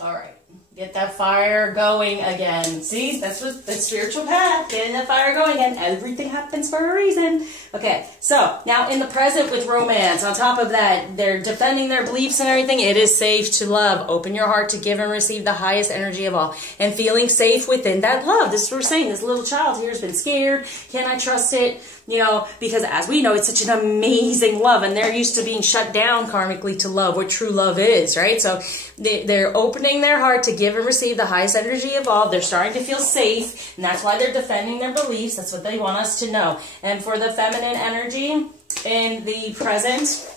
All right. Get that fire going again. See, that's what the spiritual path, getting that fire going again. Everything happens for a reason. Okay, so now in the present with romance, on top of that, they're defending their beliefs and everything. It is safe to love. Open your heart to give and receive the highest energy of all. And feeling safe within that love. This is what we're saying. This little child here has been scared. Can I trust it? You know, because as we know, it's such an amazing love, and they're used to being shut down karmically to love what true love is, right? So they're opening their heart to give and receive the highest energy of all. They're starting to feel safe, and that's why they're defending their beliefs. That's what they want us to know. And for the feminine energy in the present,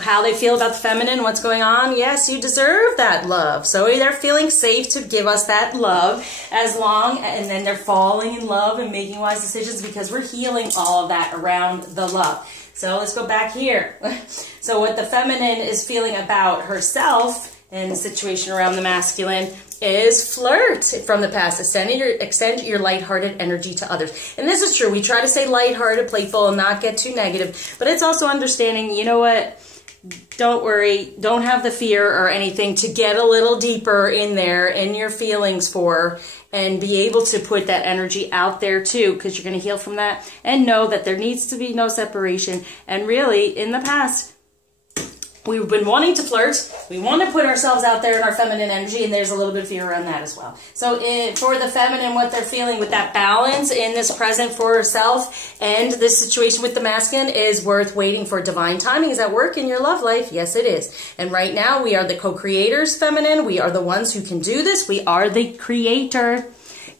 how they feel about the feminine, what's going on. Yes, you deserve that love. So they're feeling safe to give us that love as long, and then they're falling in love and making wise decisions because we're healing all of that around the love. So let's go back here. So what the feminine is feeling about herself in the situation around the masculine is flirt from the past. Extend your lighthearted energy to others. And this is true. We try to say lighthearted, playful, and not get too negative. But it's also understanding, you know what? Don't worry, don't have the fear or anything to get a little deeper in there in your feelings for, and be able to put that energy out there too, because you're going to heal from that, and know that there needs to be no separation. And really, in the past, we've been wanting to flirt. We want to put ourselves out there in our feminine energy, and there's a little bit of fear around that as well. So for the feminine, what they're feeling with that balance in this present for herself and this situation with the masculine is worth waiting for. Divine timing is at work in your love life. Yes, it is. And right now, we are the co-creators, feminine. We are the ones who can do this. We are the creator.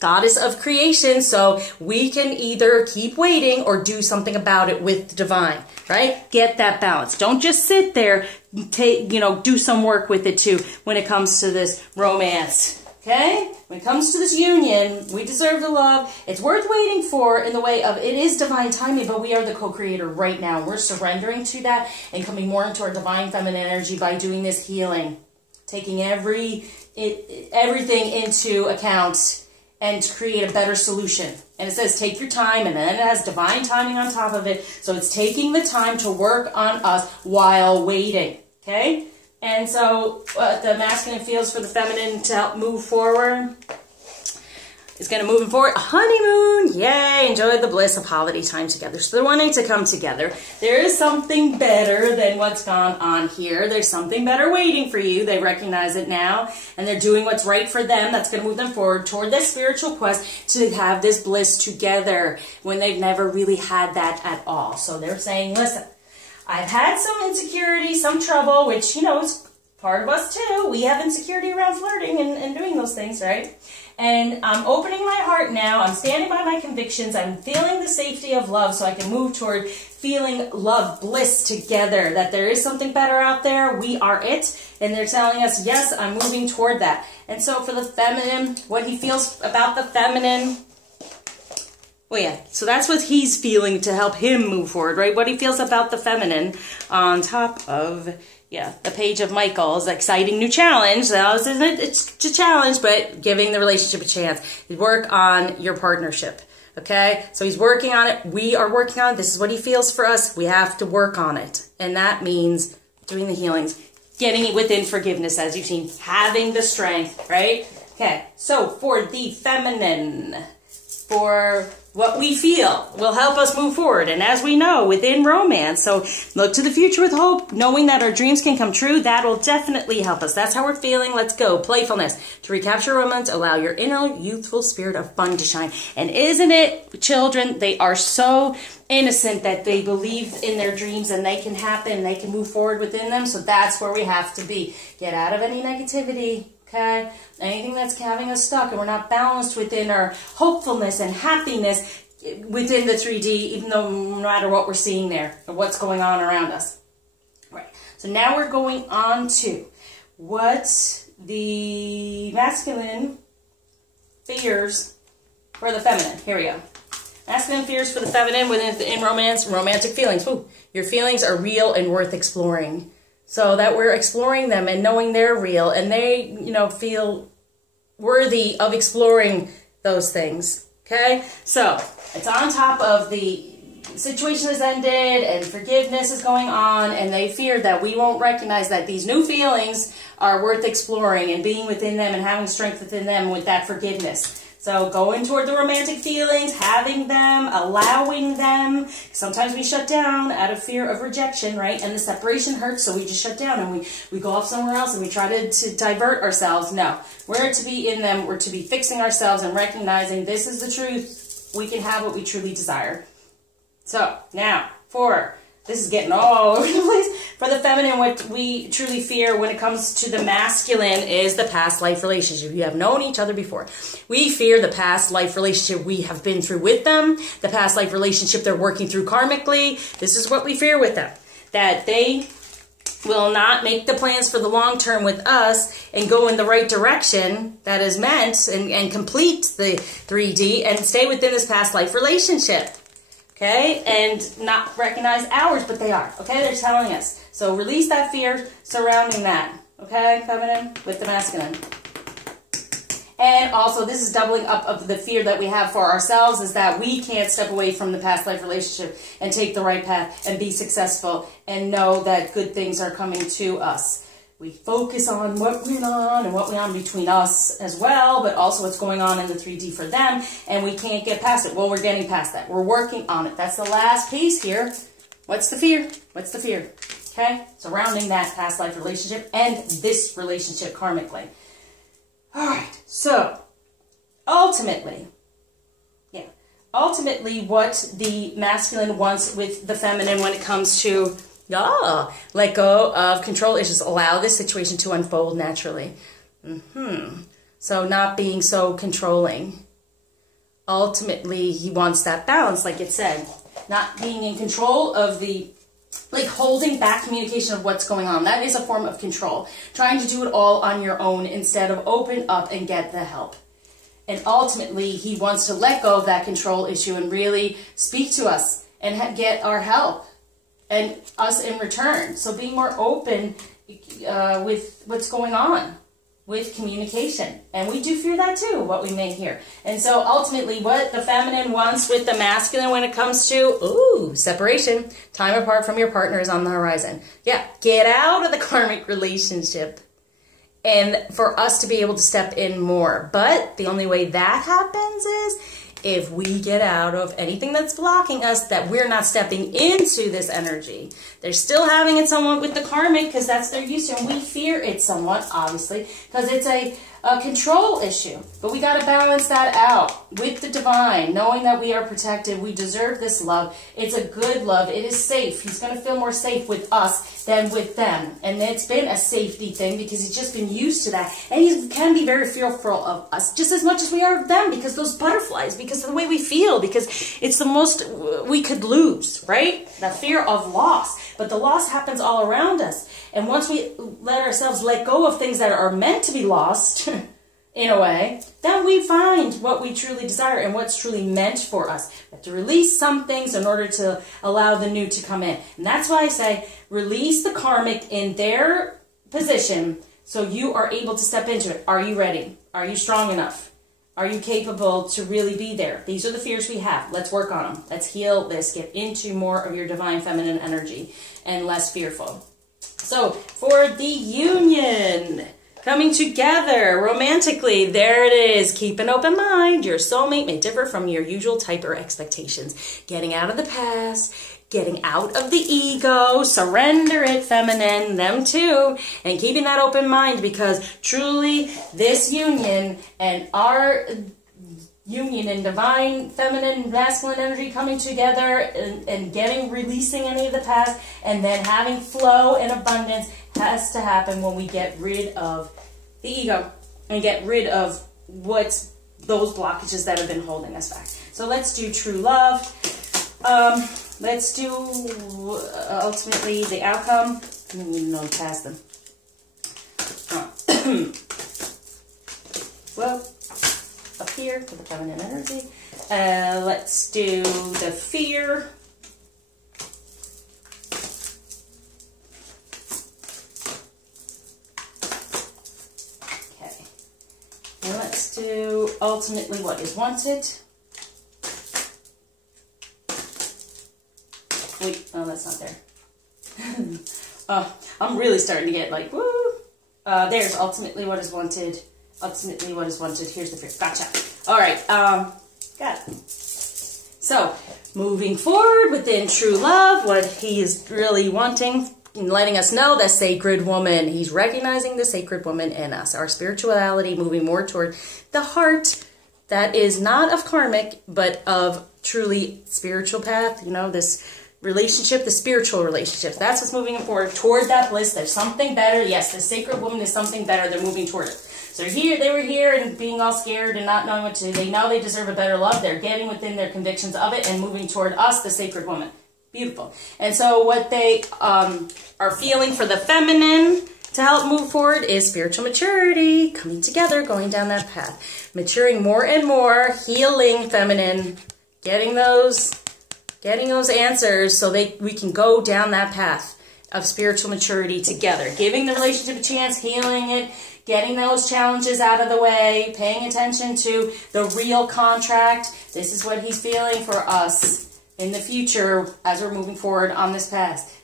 goddess of creation, so we can either keep waiting or do something about it with the divine, right? Get that balance. Don't just sit there, do some work with it too when it comes to this romance, okay? When it comes to this union, we deserve the love. It's worth waiting for in the way of it is divine timing, but we are the co-creator right now. We're surrendering to that and coming more into our divine feminine energy by doing this healing, taking everything into account and to create a better solution. And it says take your time, and then it has divine timing on top of it. So it's taking the time to work on us while waiting, okay? And so the masculine feels for the feminine to help move forward. It's going to move forward. A honeymoon. Yay. Enjoy the bliss of holiday time together. So they're wanting to come together. There is something better than what's gone on here. There's something better waiting for you. They recognize it now. And they're doing what's right for them. That's going to move them forward toward this spiritual quest to have this bliss together when they've never really had that at all. So they're saying, listen, I've had some insecurity, some trouble, which, is part of us too. We have insecurity around flirting and doing those things, right? And I'm opening my heart now. I'm standing by my convictions. I'm feeling the safety of love so I can move toward feeling love, bliss together, that there is something better out there. We are it. And they're telling us, yes, I'm moving toward that. And so for the feminine, what he feels about the feminine, well, yeah, so that's what he's feeling to help him move forward, right? What he feels about the feminine on top of... yeah, the page of Michael's exciting new challenge. It's a challenge, but giving the relationship a chance. Work on your partnership, okay? So he's working on it. We are working on it. This is what he feels for us. We have to work on it. And that means doing the healings, getting it within forgiveness, as you've seen, having the strength, right? Okay, so for the feminine, for what we feel will help us move forward. And as we know, within romance, so look to the future with hope, knowing that our dreams can come true, that will definitely help us. That's how we're feeling. Let's go. Playfulness. To recapture romance, allow your inner youthful spirit of fun to shine. And isn't it, children, they are so innocent that they believe in their dreams and they can happen, they can move forward within them. So that's where we have to be. Get out of any negativity. Okay, anything that's having us stuck and we're not balanced within our hopefulness and happiness within the 3D, even though no matter what we're seeing there or what's going on around us. Right, so now we're going on to what the masculine fears for the feminine. Here we go. Masculine fears for the feminine within romance, romantic feelings. Ooh, your feelings are real and worth exploring. So that we're exploring them and knowing they're real and they, feel worthy of exploring those things. Okay? So it's on top of the situation has ended and forgiveness is going on, and they fear that we won't recognize that these new feelings are worth exploring and being within them and having strength within them with that forgiveness. So going toward the romantic feelings, having them, allowing them. Sometimes we shut down out of fear of rejection, right? And the separation hurts, so we just shut down and we go off somewhere else and we try to divert ourselves. No, we're to be in them. We're to be fixing ourselves and recognizing this is the truth. We can have what we truly desire. So now, this is getting all over the place. For the feminine, what we truly fear when it comes to the masculine is the past life relationship. You have known each other before. We fear the past life relationship we have been through with them, the past life relationship they're working through karmically. This is what we fear with them, that they will not make the plans for the long term with us and go in the right direction that is meant and complete the 3D and stay within this past life relationship. Okay, and not recognize ours, but they are. Okay, they're telling us. So release that fear surrounding that. Okay, feminine with the masculine. And also, this is doubling up of the fear that we have for ourselves, is that we can't step away from the past life relationship and take the right path and be successful and know that good things are coming to us. We focus on what went on and what went on between us as well, but also what's going on in the 3D for them, and we can't get past it. Well, we're getting past that. We're working on it. That's the last piece here. What's the fear? What's the fear? Okay? Surrounding that past life relationship and this relationship karmically. All right. So, ultimately, what the masculine wants with the feminine when it comes to let go of control is just allow this situation to unfold naturally. So not being so controlling. ultimately he wants that balance, like it said. Not being in control of the, like holding back communication of what's going on. That is a form of control. Trying to do it all on your own instead of open up and get the help. And ultimately, he wants to let go of that control issue and really speak to us and get our help and us in return. So being more open with what's going on with communication. And we do fear that too, what we may hear. And so ultimately what the feminine wants with the masculine when it comes to, separation, time apart from your partner is on the horizon. Yeah, get out of the karmic relationship and for us to be able to step in more. But the only way that happens is if we get out of anything that's blocking us, that we're not stepping into this energy. They're still having it somewhat with the karmic because that's their use to, and we fear it somewhat, obviously, because it's a control issue. But we got to balance that out with the divine, knowing that we are protected. We deserve this love. It's a good love. It is safe. He's going to feel more safe with us than with them. And it's been a safety thing because he's just been used to that. And he can be very fearful of us just as much as we are of them because those butterflies, because of the way we feel, because it's the most we could lose, right? That fear of loss. But the loss happens all around us. And once we let ourselves let go of things that are meant to be lost, in a way, then we find what we truly desire and what's truly meant for us. We have to release some things in order to allow the new to come in. And that's why I say release the karmic in their position so you are able to step into it. Are you ready? Are you strong enough? Are you capable to really be there? These are the fears we have. Let's work on them. Let's heal this. Get into more of your divine feminine energy and less fearful. So for the union, coming together romantically, there it is. Keep an open mind. Your soulmate may differ from your usual type or expectations. Getting out of the past, getting out of the ego, surrender it, feminine, them too, and keeping that open mind because truly this union and our union and divine feminine masculine energy coming together and releasing any of the past and then having flow and abundance has to happen when we get rid of the ego and get rid of what's those blockages that have been holding us back. So let's do true love. Let's do ultimately the outcome. I don't even know past them. Well, up here for the feminine energy. Let's do the fear. Okay. And let's do ultimately what is wanted. Wait, oh, that's not there. I'm really starting to get like, woo. There's ultimately what is wanted. Ultimately what is wanted. Here's the fear. Gotcha. All right. Got it. So, moving forward within true love, what he is really wanting and letting us know, the sacred woman. He's recognizing the sacred woman in us. Our spirituality moving more toward the heart that is not of karmic, but of truly spiritual path. You know, this relationship, the spiritual relationships. That's what's moving forward toward that bliss. There's something better. Yes, the sacred woman is something better. They're moving toward it. So they were here and being all scared and not knowing what to do. They know they deserve a better love. They're getting within their convictions of it and moving toward us, the sacred woman. Beautiful. And so what they are feeling for the feminine to help move forward is spiritual maturity, coming together, going down that path. Maturing more and more, healing feminine, getting those answers so we can go down that path of spiritual maturity together. Giving the relationship a chance, healing it, getting those challenges out of the way, paying attention to the real contract. This is what he's feeling for us in the future as we're moving forward on this path,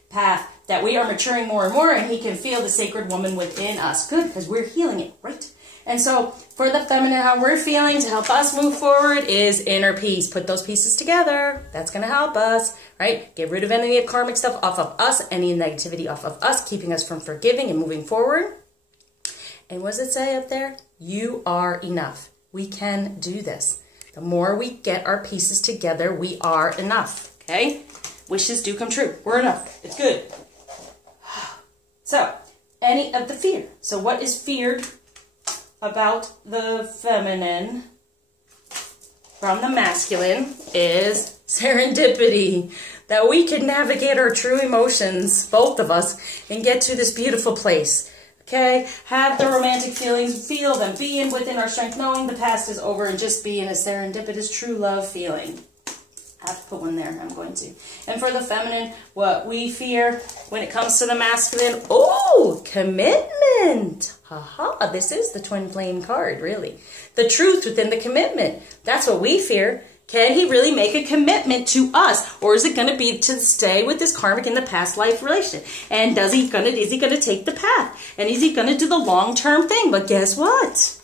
that we are maturing more and more, and he can feel the sacred woman within us. Good, because we're healing it, right? And so for the feminine, how we're feeling to help us move forward is inner peace. Put those pieces together. That's going to help us, right? Get rid of any of karmic stuff off of us, any negativity off of us, keeping us from forgiving and moving forward. And what does it say up there? You are enough. We can do this. The more we get our pieces together, we are enough, okay? Wishes do come true. We're enough. It's good. So, any of the fear. So what is feared about the feminine? from the masculine is serendipity. That we can navigate our true emotions, both of us, and get to this beautiful place. Okay? Have the romantic feelings, feel them, being within our strength, knowing the past is over, and just being a serendipitous true love feeling. I have to put one there, I'm going to. And for the feminine, what we fear when it comes to the masculine, oh, commitment. Haha, this is the twin flame card, really. The truth within the commitment. That's what we fear. Can he really make a commitment to us? Or is it going to be to stay with this karmic in the past life relationship? And is he going to take the path? And is he going to do the long-term thing? But guess what?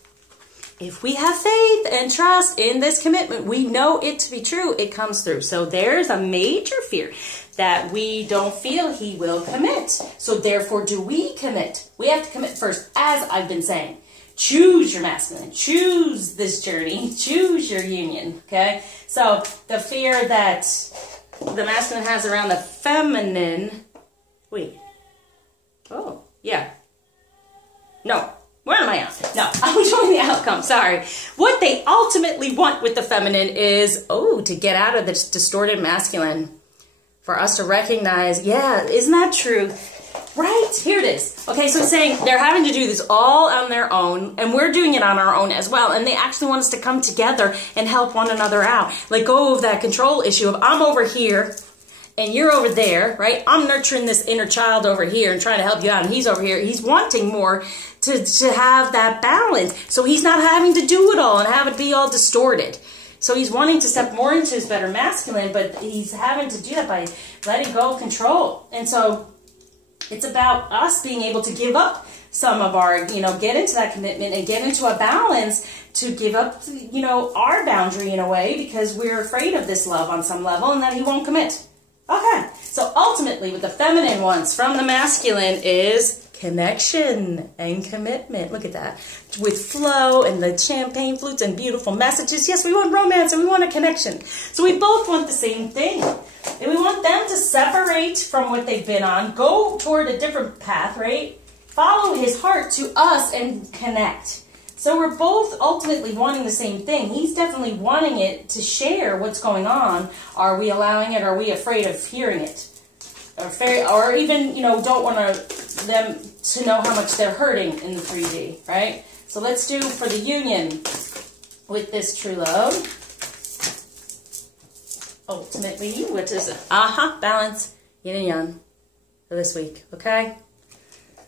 If we have faith and trust in this commitment, we know it to be true, it comes through. So there's a major fear that we don't feel he will commit. So therefore, do we commit? We have to commit first, as I've been saying. Choose your masculine. Choose this journey. Choose your union. Okay? So the fear that the masculine has around the feminine. Wait. Oh, yeah. No. Where am I at? No, I'm showing the outcome. Sorry. What they ultimately want with the feminine is, to get out of this distorted masculine. For us to recognize, yeah, isn't that true? Right, here it is. Okay, so it's saying they're having to do this all on their own, and we're doing it on our own as well, and they actually want us to come together and help one another out. Let go of that control issue of I'm over here, and you're over there, right? I'm nurturing this inner child over here and trying to help you out, and he's over here. He's wanting more to have that balance, so he's not having to do it all and have it be all distorted. So he's wanting to step more into his better masculine, but he's having to do that by letting go of control. And so it's about us being able to give up some of our, get into that commitment and get into a balance to give up, our boundary in a way because we're afraid of this love on some level and that he won't commit. Okay, so ultimately what the feminine wants from the masculine is connection and commitment. Look at that. With flow and the champagne flutes and beautiful messages. Yes, we want romance and we want a connection. So we both want the same thing. And we want them to separate from what they've been on, go toward a different path, right? Follow his heart to us and connect. So we're both ultimately wanting the same thing. He's definitely wanting it to share what's going on. Are we allowing it? Are we afraid of hearing it? Or even, don't want them to know how much they're hurting in the 3D, right? So let's do for the union with this true love. Ultimately, what is it? Balance, yin and yang for this week, okay?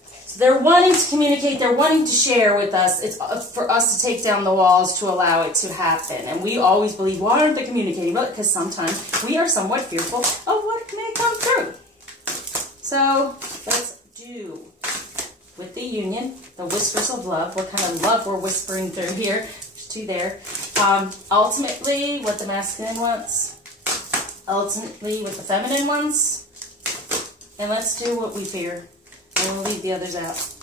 So they're wanting to communicate, they're wanting to share with us. It's for us to take down the walls to allow it to happen. And we always believe, why aren't they communicating? Well, because sometimes we are somewhat fearful of what may come through. So let's do with the union, the whispers of love, what kind of love we're whispering through here. There's two there. Ultimately, what the masculine wants. Ultimately, what the feminine wants. And let's do what we fear. And we'll leave the others out.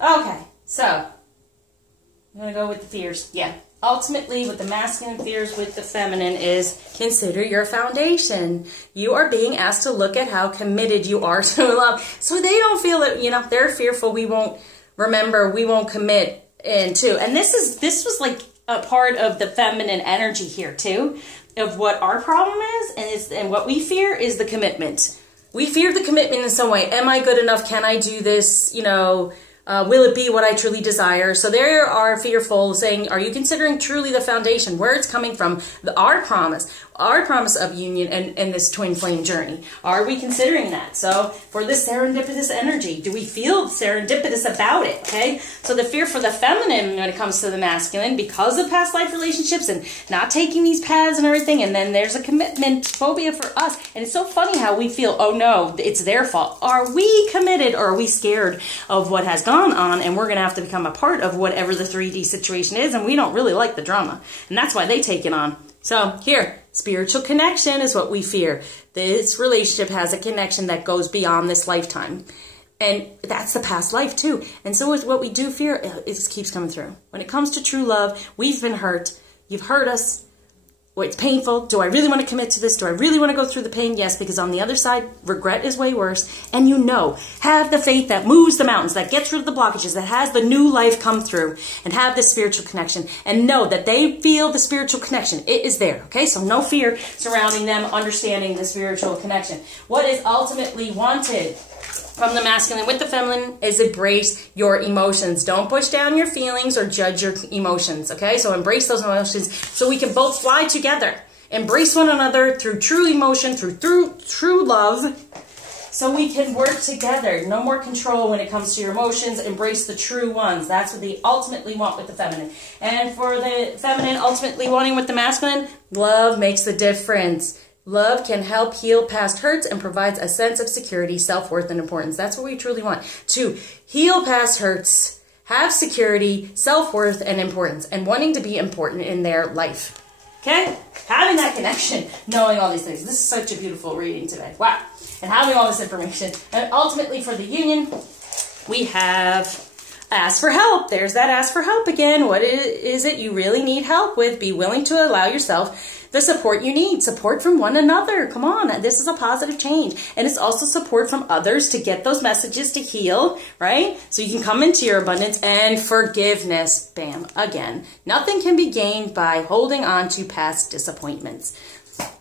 Okay, so I'm going to go with the fears. Yeah. Ultimately, what the masculine fears with the feminine is consider your foundation. You are being asked to look at how committed you are to love. So they don't feel that, they're fearful we won't remember, we won't commit and this was like a part of the feminine energy here too, of what our problem is and what we fear is the commitment. We fear the commitment in some way. Am I good enough? Can I do this? Will it be what I truly desire? So they are fearful, saying, are you considering truly the foundation, where it's coming from, our promise of union and this twin flame journey? Are we considering that? So for this serendipitous energy, do we feel serendipitous about it? Okay, so the fear for the feminine when it comes to the masculine, because of past life relationships and not taking these paths and everything, and then there's a commitment phobia for us. And it's so funny how we feel, oh no, it's their fault. Are we committed or are we scared of what has gone on and we're going to have to become a part of whatever the 3D situation is, and we don't really like the drama, and that's why they take it on. So here, spiritual connection is what we fear. This relationship has a connection that goes beyond this lifetime, and that's the past life too. And so is what we do fear, it just keeps coming through. When it comes to true love, we've been hurt, you've hurt us, Well, it's painful. Do I really want to commit to this? Do I really want to go through the pain? Yes, because on the other side, regret is way worse. And you know, have the faith that moves the mountains, that gets rid of the blockages, that has the new life come through, and have this spiritual connection. And know that they feel the spiritual connection. It is there, okay? So no fear surrounding them understanding the spiritual connection. What is ultimately wanted from the masculine with the feminine is embrace your emotions. Don't push down your feelings or judge your emotions, okay? So embrace those emotions so we can both fly together. Embrace one another through true emotion, through true love, so we can work together. No more control when it comes to your emotions. Embrace the true ones. That's what they ultimately want with the feminine. And for the feminine ultimately wanting with the masculine, love makes the difference. Love can help heal past hurts and provides a sense of security, self-worth, and importance. That's what we truly want. To heal past hurts, have security, self-worth, and importance, and wanting to be important in their life. Okay? Having that connection, knowing all these things. This is such a beautiful reading today. Wow. And having all this information. And ultimately for the union, we have ask for help. There's that ask for help again. What is it you really need help with? Be willing to allow yourself the support you need. Support from one another. Come on. This is a positive change. And it's also support from others to get those messages to heal, right? So you can come into your abundance and forgiveness. Bam. Again. Nothing can be gained by holding on to past disappointments.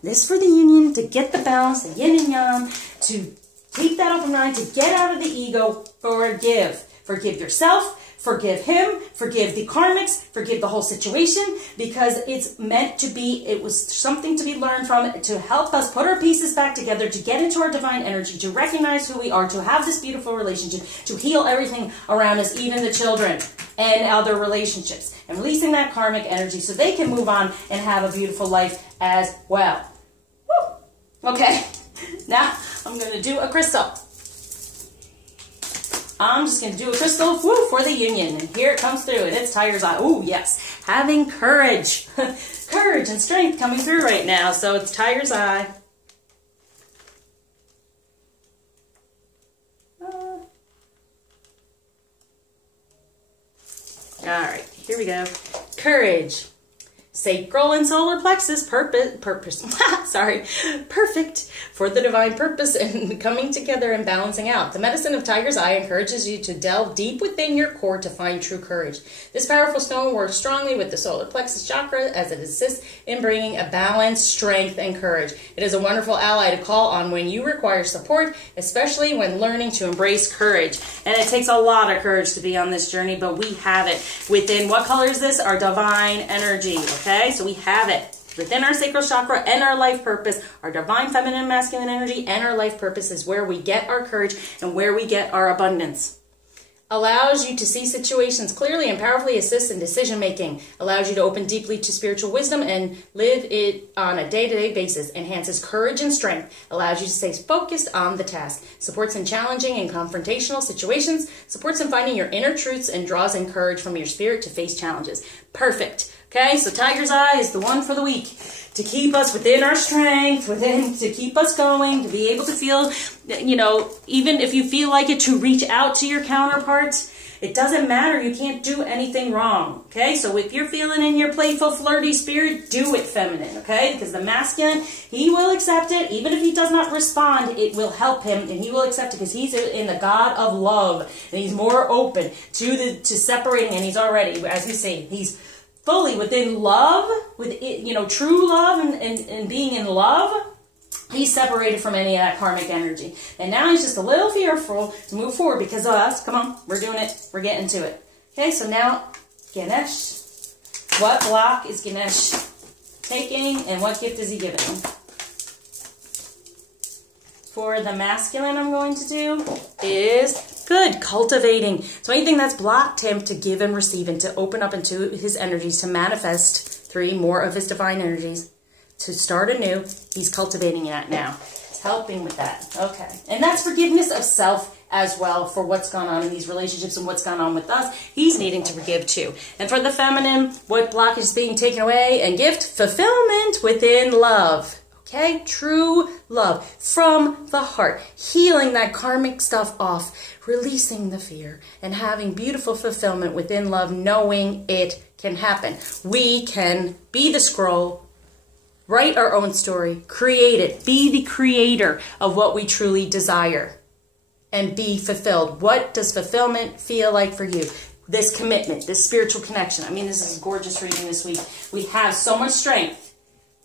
This for the union, to get the balance, the yin and yang, to keep that open mind, to get out of the ego, forgive. Forgive yourself, forgive him, forgive the karmics, forgive the whole situation, because it's meant to be, it was something to be learned from, to help us put our pieces back together, to get into our divine energy, to recognize who we are, to have this beautiful relationship, to heal everything around us, even the children and other relationships, and releasing that karmic energy so they can move on and have a beautiful life as well. Woo. Okay, now I'm going to do a crystal. I'm just going to do a crystal for the union. And here it comes through. And it's Tiger's Eye. Oh, yes. Having courage. Courage and strength coming through right now. So it's Tiger's Eye. All right. Here we go. Courage. Sacral and solar plexus, perfect for the divine purpose and coming together and balancing out. The medicine of Tiger's Eye encourages you to delve deep within your core to find true courage. This powerful stone works strongly with the solar plexus chakra as it assists in bringing a balance, strength, and courage. It is a wonderful ally to call on when you require support, especially when learning to embrace courage. And it takes a lot of courage to be on this journey, but we have it within, what color is this? Our divine energy. Okay, so we have it within our sacral chakra and our life purpose. Our divine feminine and masculine energy and our life purpose is where we get our courage and where we get our abundance. Allows you to see situations clearly and powerfully, assists in decision making, allows you to open deeply to spiritual wisdom and live it on a day-to-day basis, enhances courage and strength, allows you to stay focused on the task, supports in challenging and confrontational situations, supports in finding your inner truths, and draws in courage from your spirit to face challenges. Perfect. Okay, so Tiger's Eye is the one for the week. To keep us within our strength, to keep us going, to be able to feel, you know, even if you feel like it, to reach out to your counterparts. It doesn't matter. You can't do anything wrong. Okay, so if you're feeling in your playful, flirty spirit, do it feminine. Okay, because the masculine, he will accept it. Even if he does not respond, it will help him and he will accept it because he's in the God of love and he's more open to separating, and he's already, as we say, he's fully within love, with it, you know, true love and being in love. He's separated from any of that karmic energy. And now he's just a little fearful to move forward because of us. Come on, we're doing it. We're getting to it. Okay, so now Ganesh. What block is Ganesh taking and what gift is he giving him? For the masculine, I'm going to do is good, cultivating. So anything that's blocked him to give and receive and to open up into his energies, to manifest more of his divine energies, to start anew, he's cultivating that now. He's helping with that. Okay. And that's forgiveness of self as well for what's gone on in these relationships and what's gone on with us. He's needing to forgive too. And for the feminine, what block is being taken away? And gift, fulfillment within love. Okay, true love from the heart, healing that karmic stuff off, releasing the fear, and having beautiful fulfillment within love, knowing it can happen. We can be the scroll Write our own story. Create it. Be the creator of what we truly desire. And be fulfilled. What does fulfillment feel like for you? This commitment, this spiritual connection. I mean, this is gorgeous reading this week. We have so much strength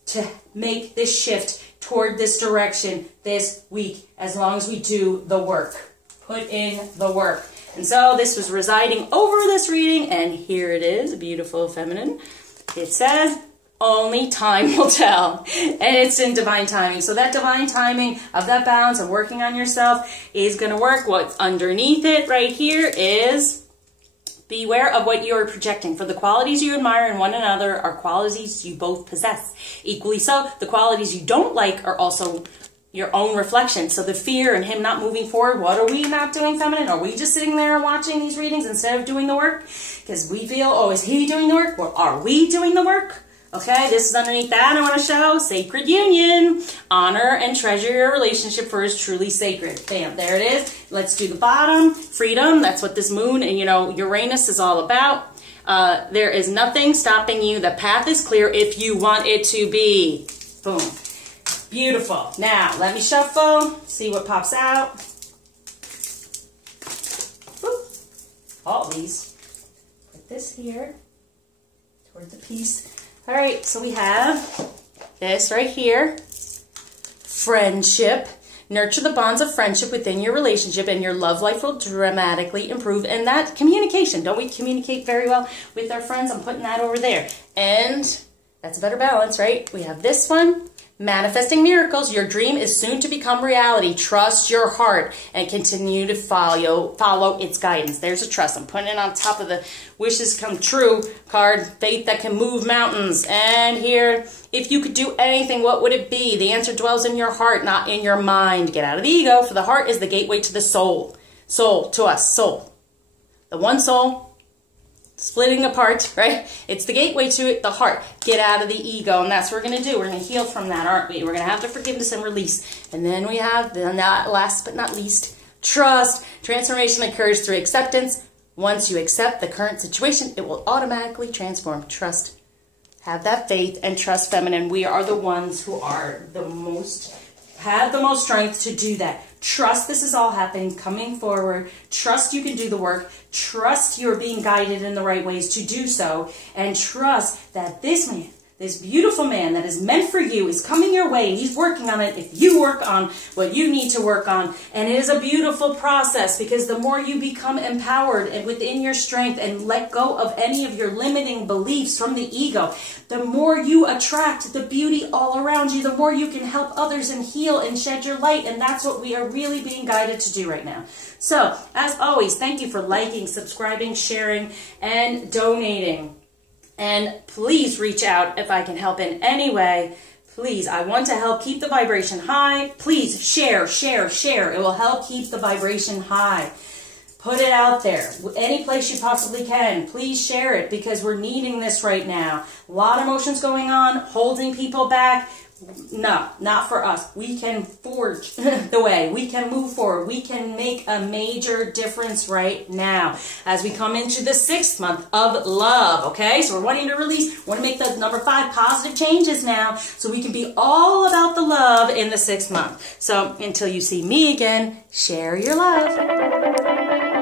to make this shift toward this direction this week, as long as we do the work. Put in the work. And so this was residing over this reading, and here it is, beautiful feminine. It says, only time will tell. And it's in divine timing. So that divine timing of that balance of working on yourself is going to work. What's underneath it right here is beware of what you are projecting. For the qualities you admire in one another are qualities you both possess. Equally so, the qualities you don't like are also your own reflection. So the fear and him not moving forward, what are we not doing, feminine? Are we just sitting there and watching these readings instead of doing the work? Because we feel, oh, is he doing the work? Or are we doing the work? Okay, this is underneath that. I want to show sacred union. Honor and treasure your relationship, for it's truly sacred. Bam, there it is. Let's do the bottom. Freedom, that's what this moon and, Uranus is all about. There is nothing stopping you. The path is clear if you want it to be. Boom. Beautiful. Now, let me shuffle, see what pops out. Boop. All these. Put this here toward the piece. All right, so we have this right here. Friendship. Nurture the bonds of friendship within your relationship, and your love life will dramatically improve. And that communication. Don't we communicate very well with our friends? I'm putting that over there. And that's a better balance, right? We have this one. Manifesting miracles. Your dream is soon to become reality. Trust your heart and continue to follow its guidance. There's a trust. I'm putting it on top of the wishes come true card. Faith that can move mountains. And here, if you could do anything, what would it be? The answer dwells in your heart, not in your mind. Get out of the ego, for the heart is the gateway to the soul. Soul, to us, soul. The one soul. Splitting apart, right? It's the gateway to it, the heart. Get out of the ego, and that's what we're going to do. We're going to heal from that, aren't we? We're going to have the forgiveness and release. And then we have, last but not least, trust. Transformation occurs through acceptance. Once you accept the current situation, it will automatically transform. Trust. Have that faith and trust, feminine. We are the ones who are have the most strength to do that. Trust this is all happening, coming forward. Trust you can do the work. Trust you're being guided in the right ways to do so. And trust that this man, this beautiful man that is meant for you, is coming your way. He's working on it if you work on what you need to work on. And it is a beautiful process, because the more you become empowered and within your strength and let go of any of your limiting beliefs from the ego, the more you attract the beauty all around you, the more you can help others and heal and shed your light. And that's what we are really being guided to do right now. So, as always, thank you for liking, subscribing, sharing, and donating. And please reach out if I can help in any way. Please, I want to help keep the vibration high. Please share, share, share. It will help keep the vibration high. Put it out there. Any place you possibly can. Please share it, because we're needing this right now. A lot of emotions going on, holding people back. No, not for us. We can forge the way. We can move forward. We can make a major difference right now as we come into the 6th month of love, okay? So we're wanting to release, want to make the number 5 positive changes now so we can be all about the love in the 6th month. So until you see me again, share your love.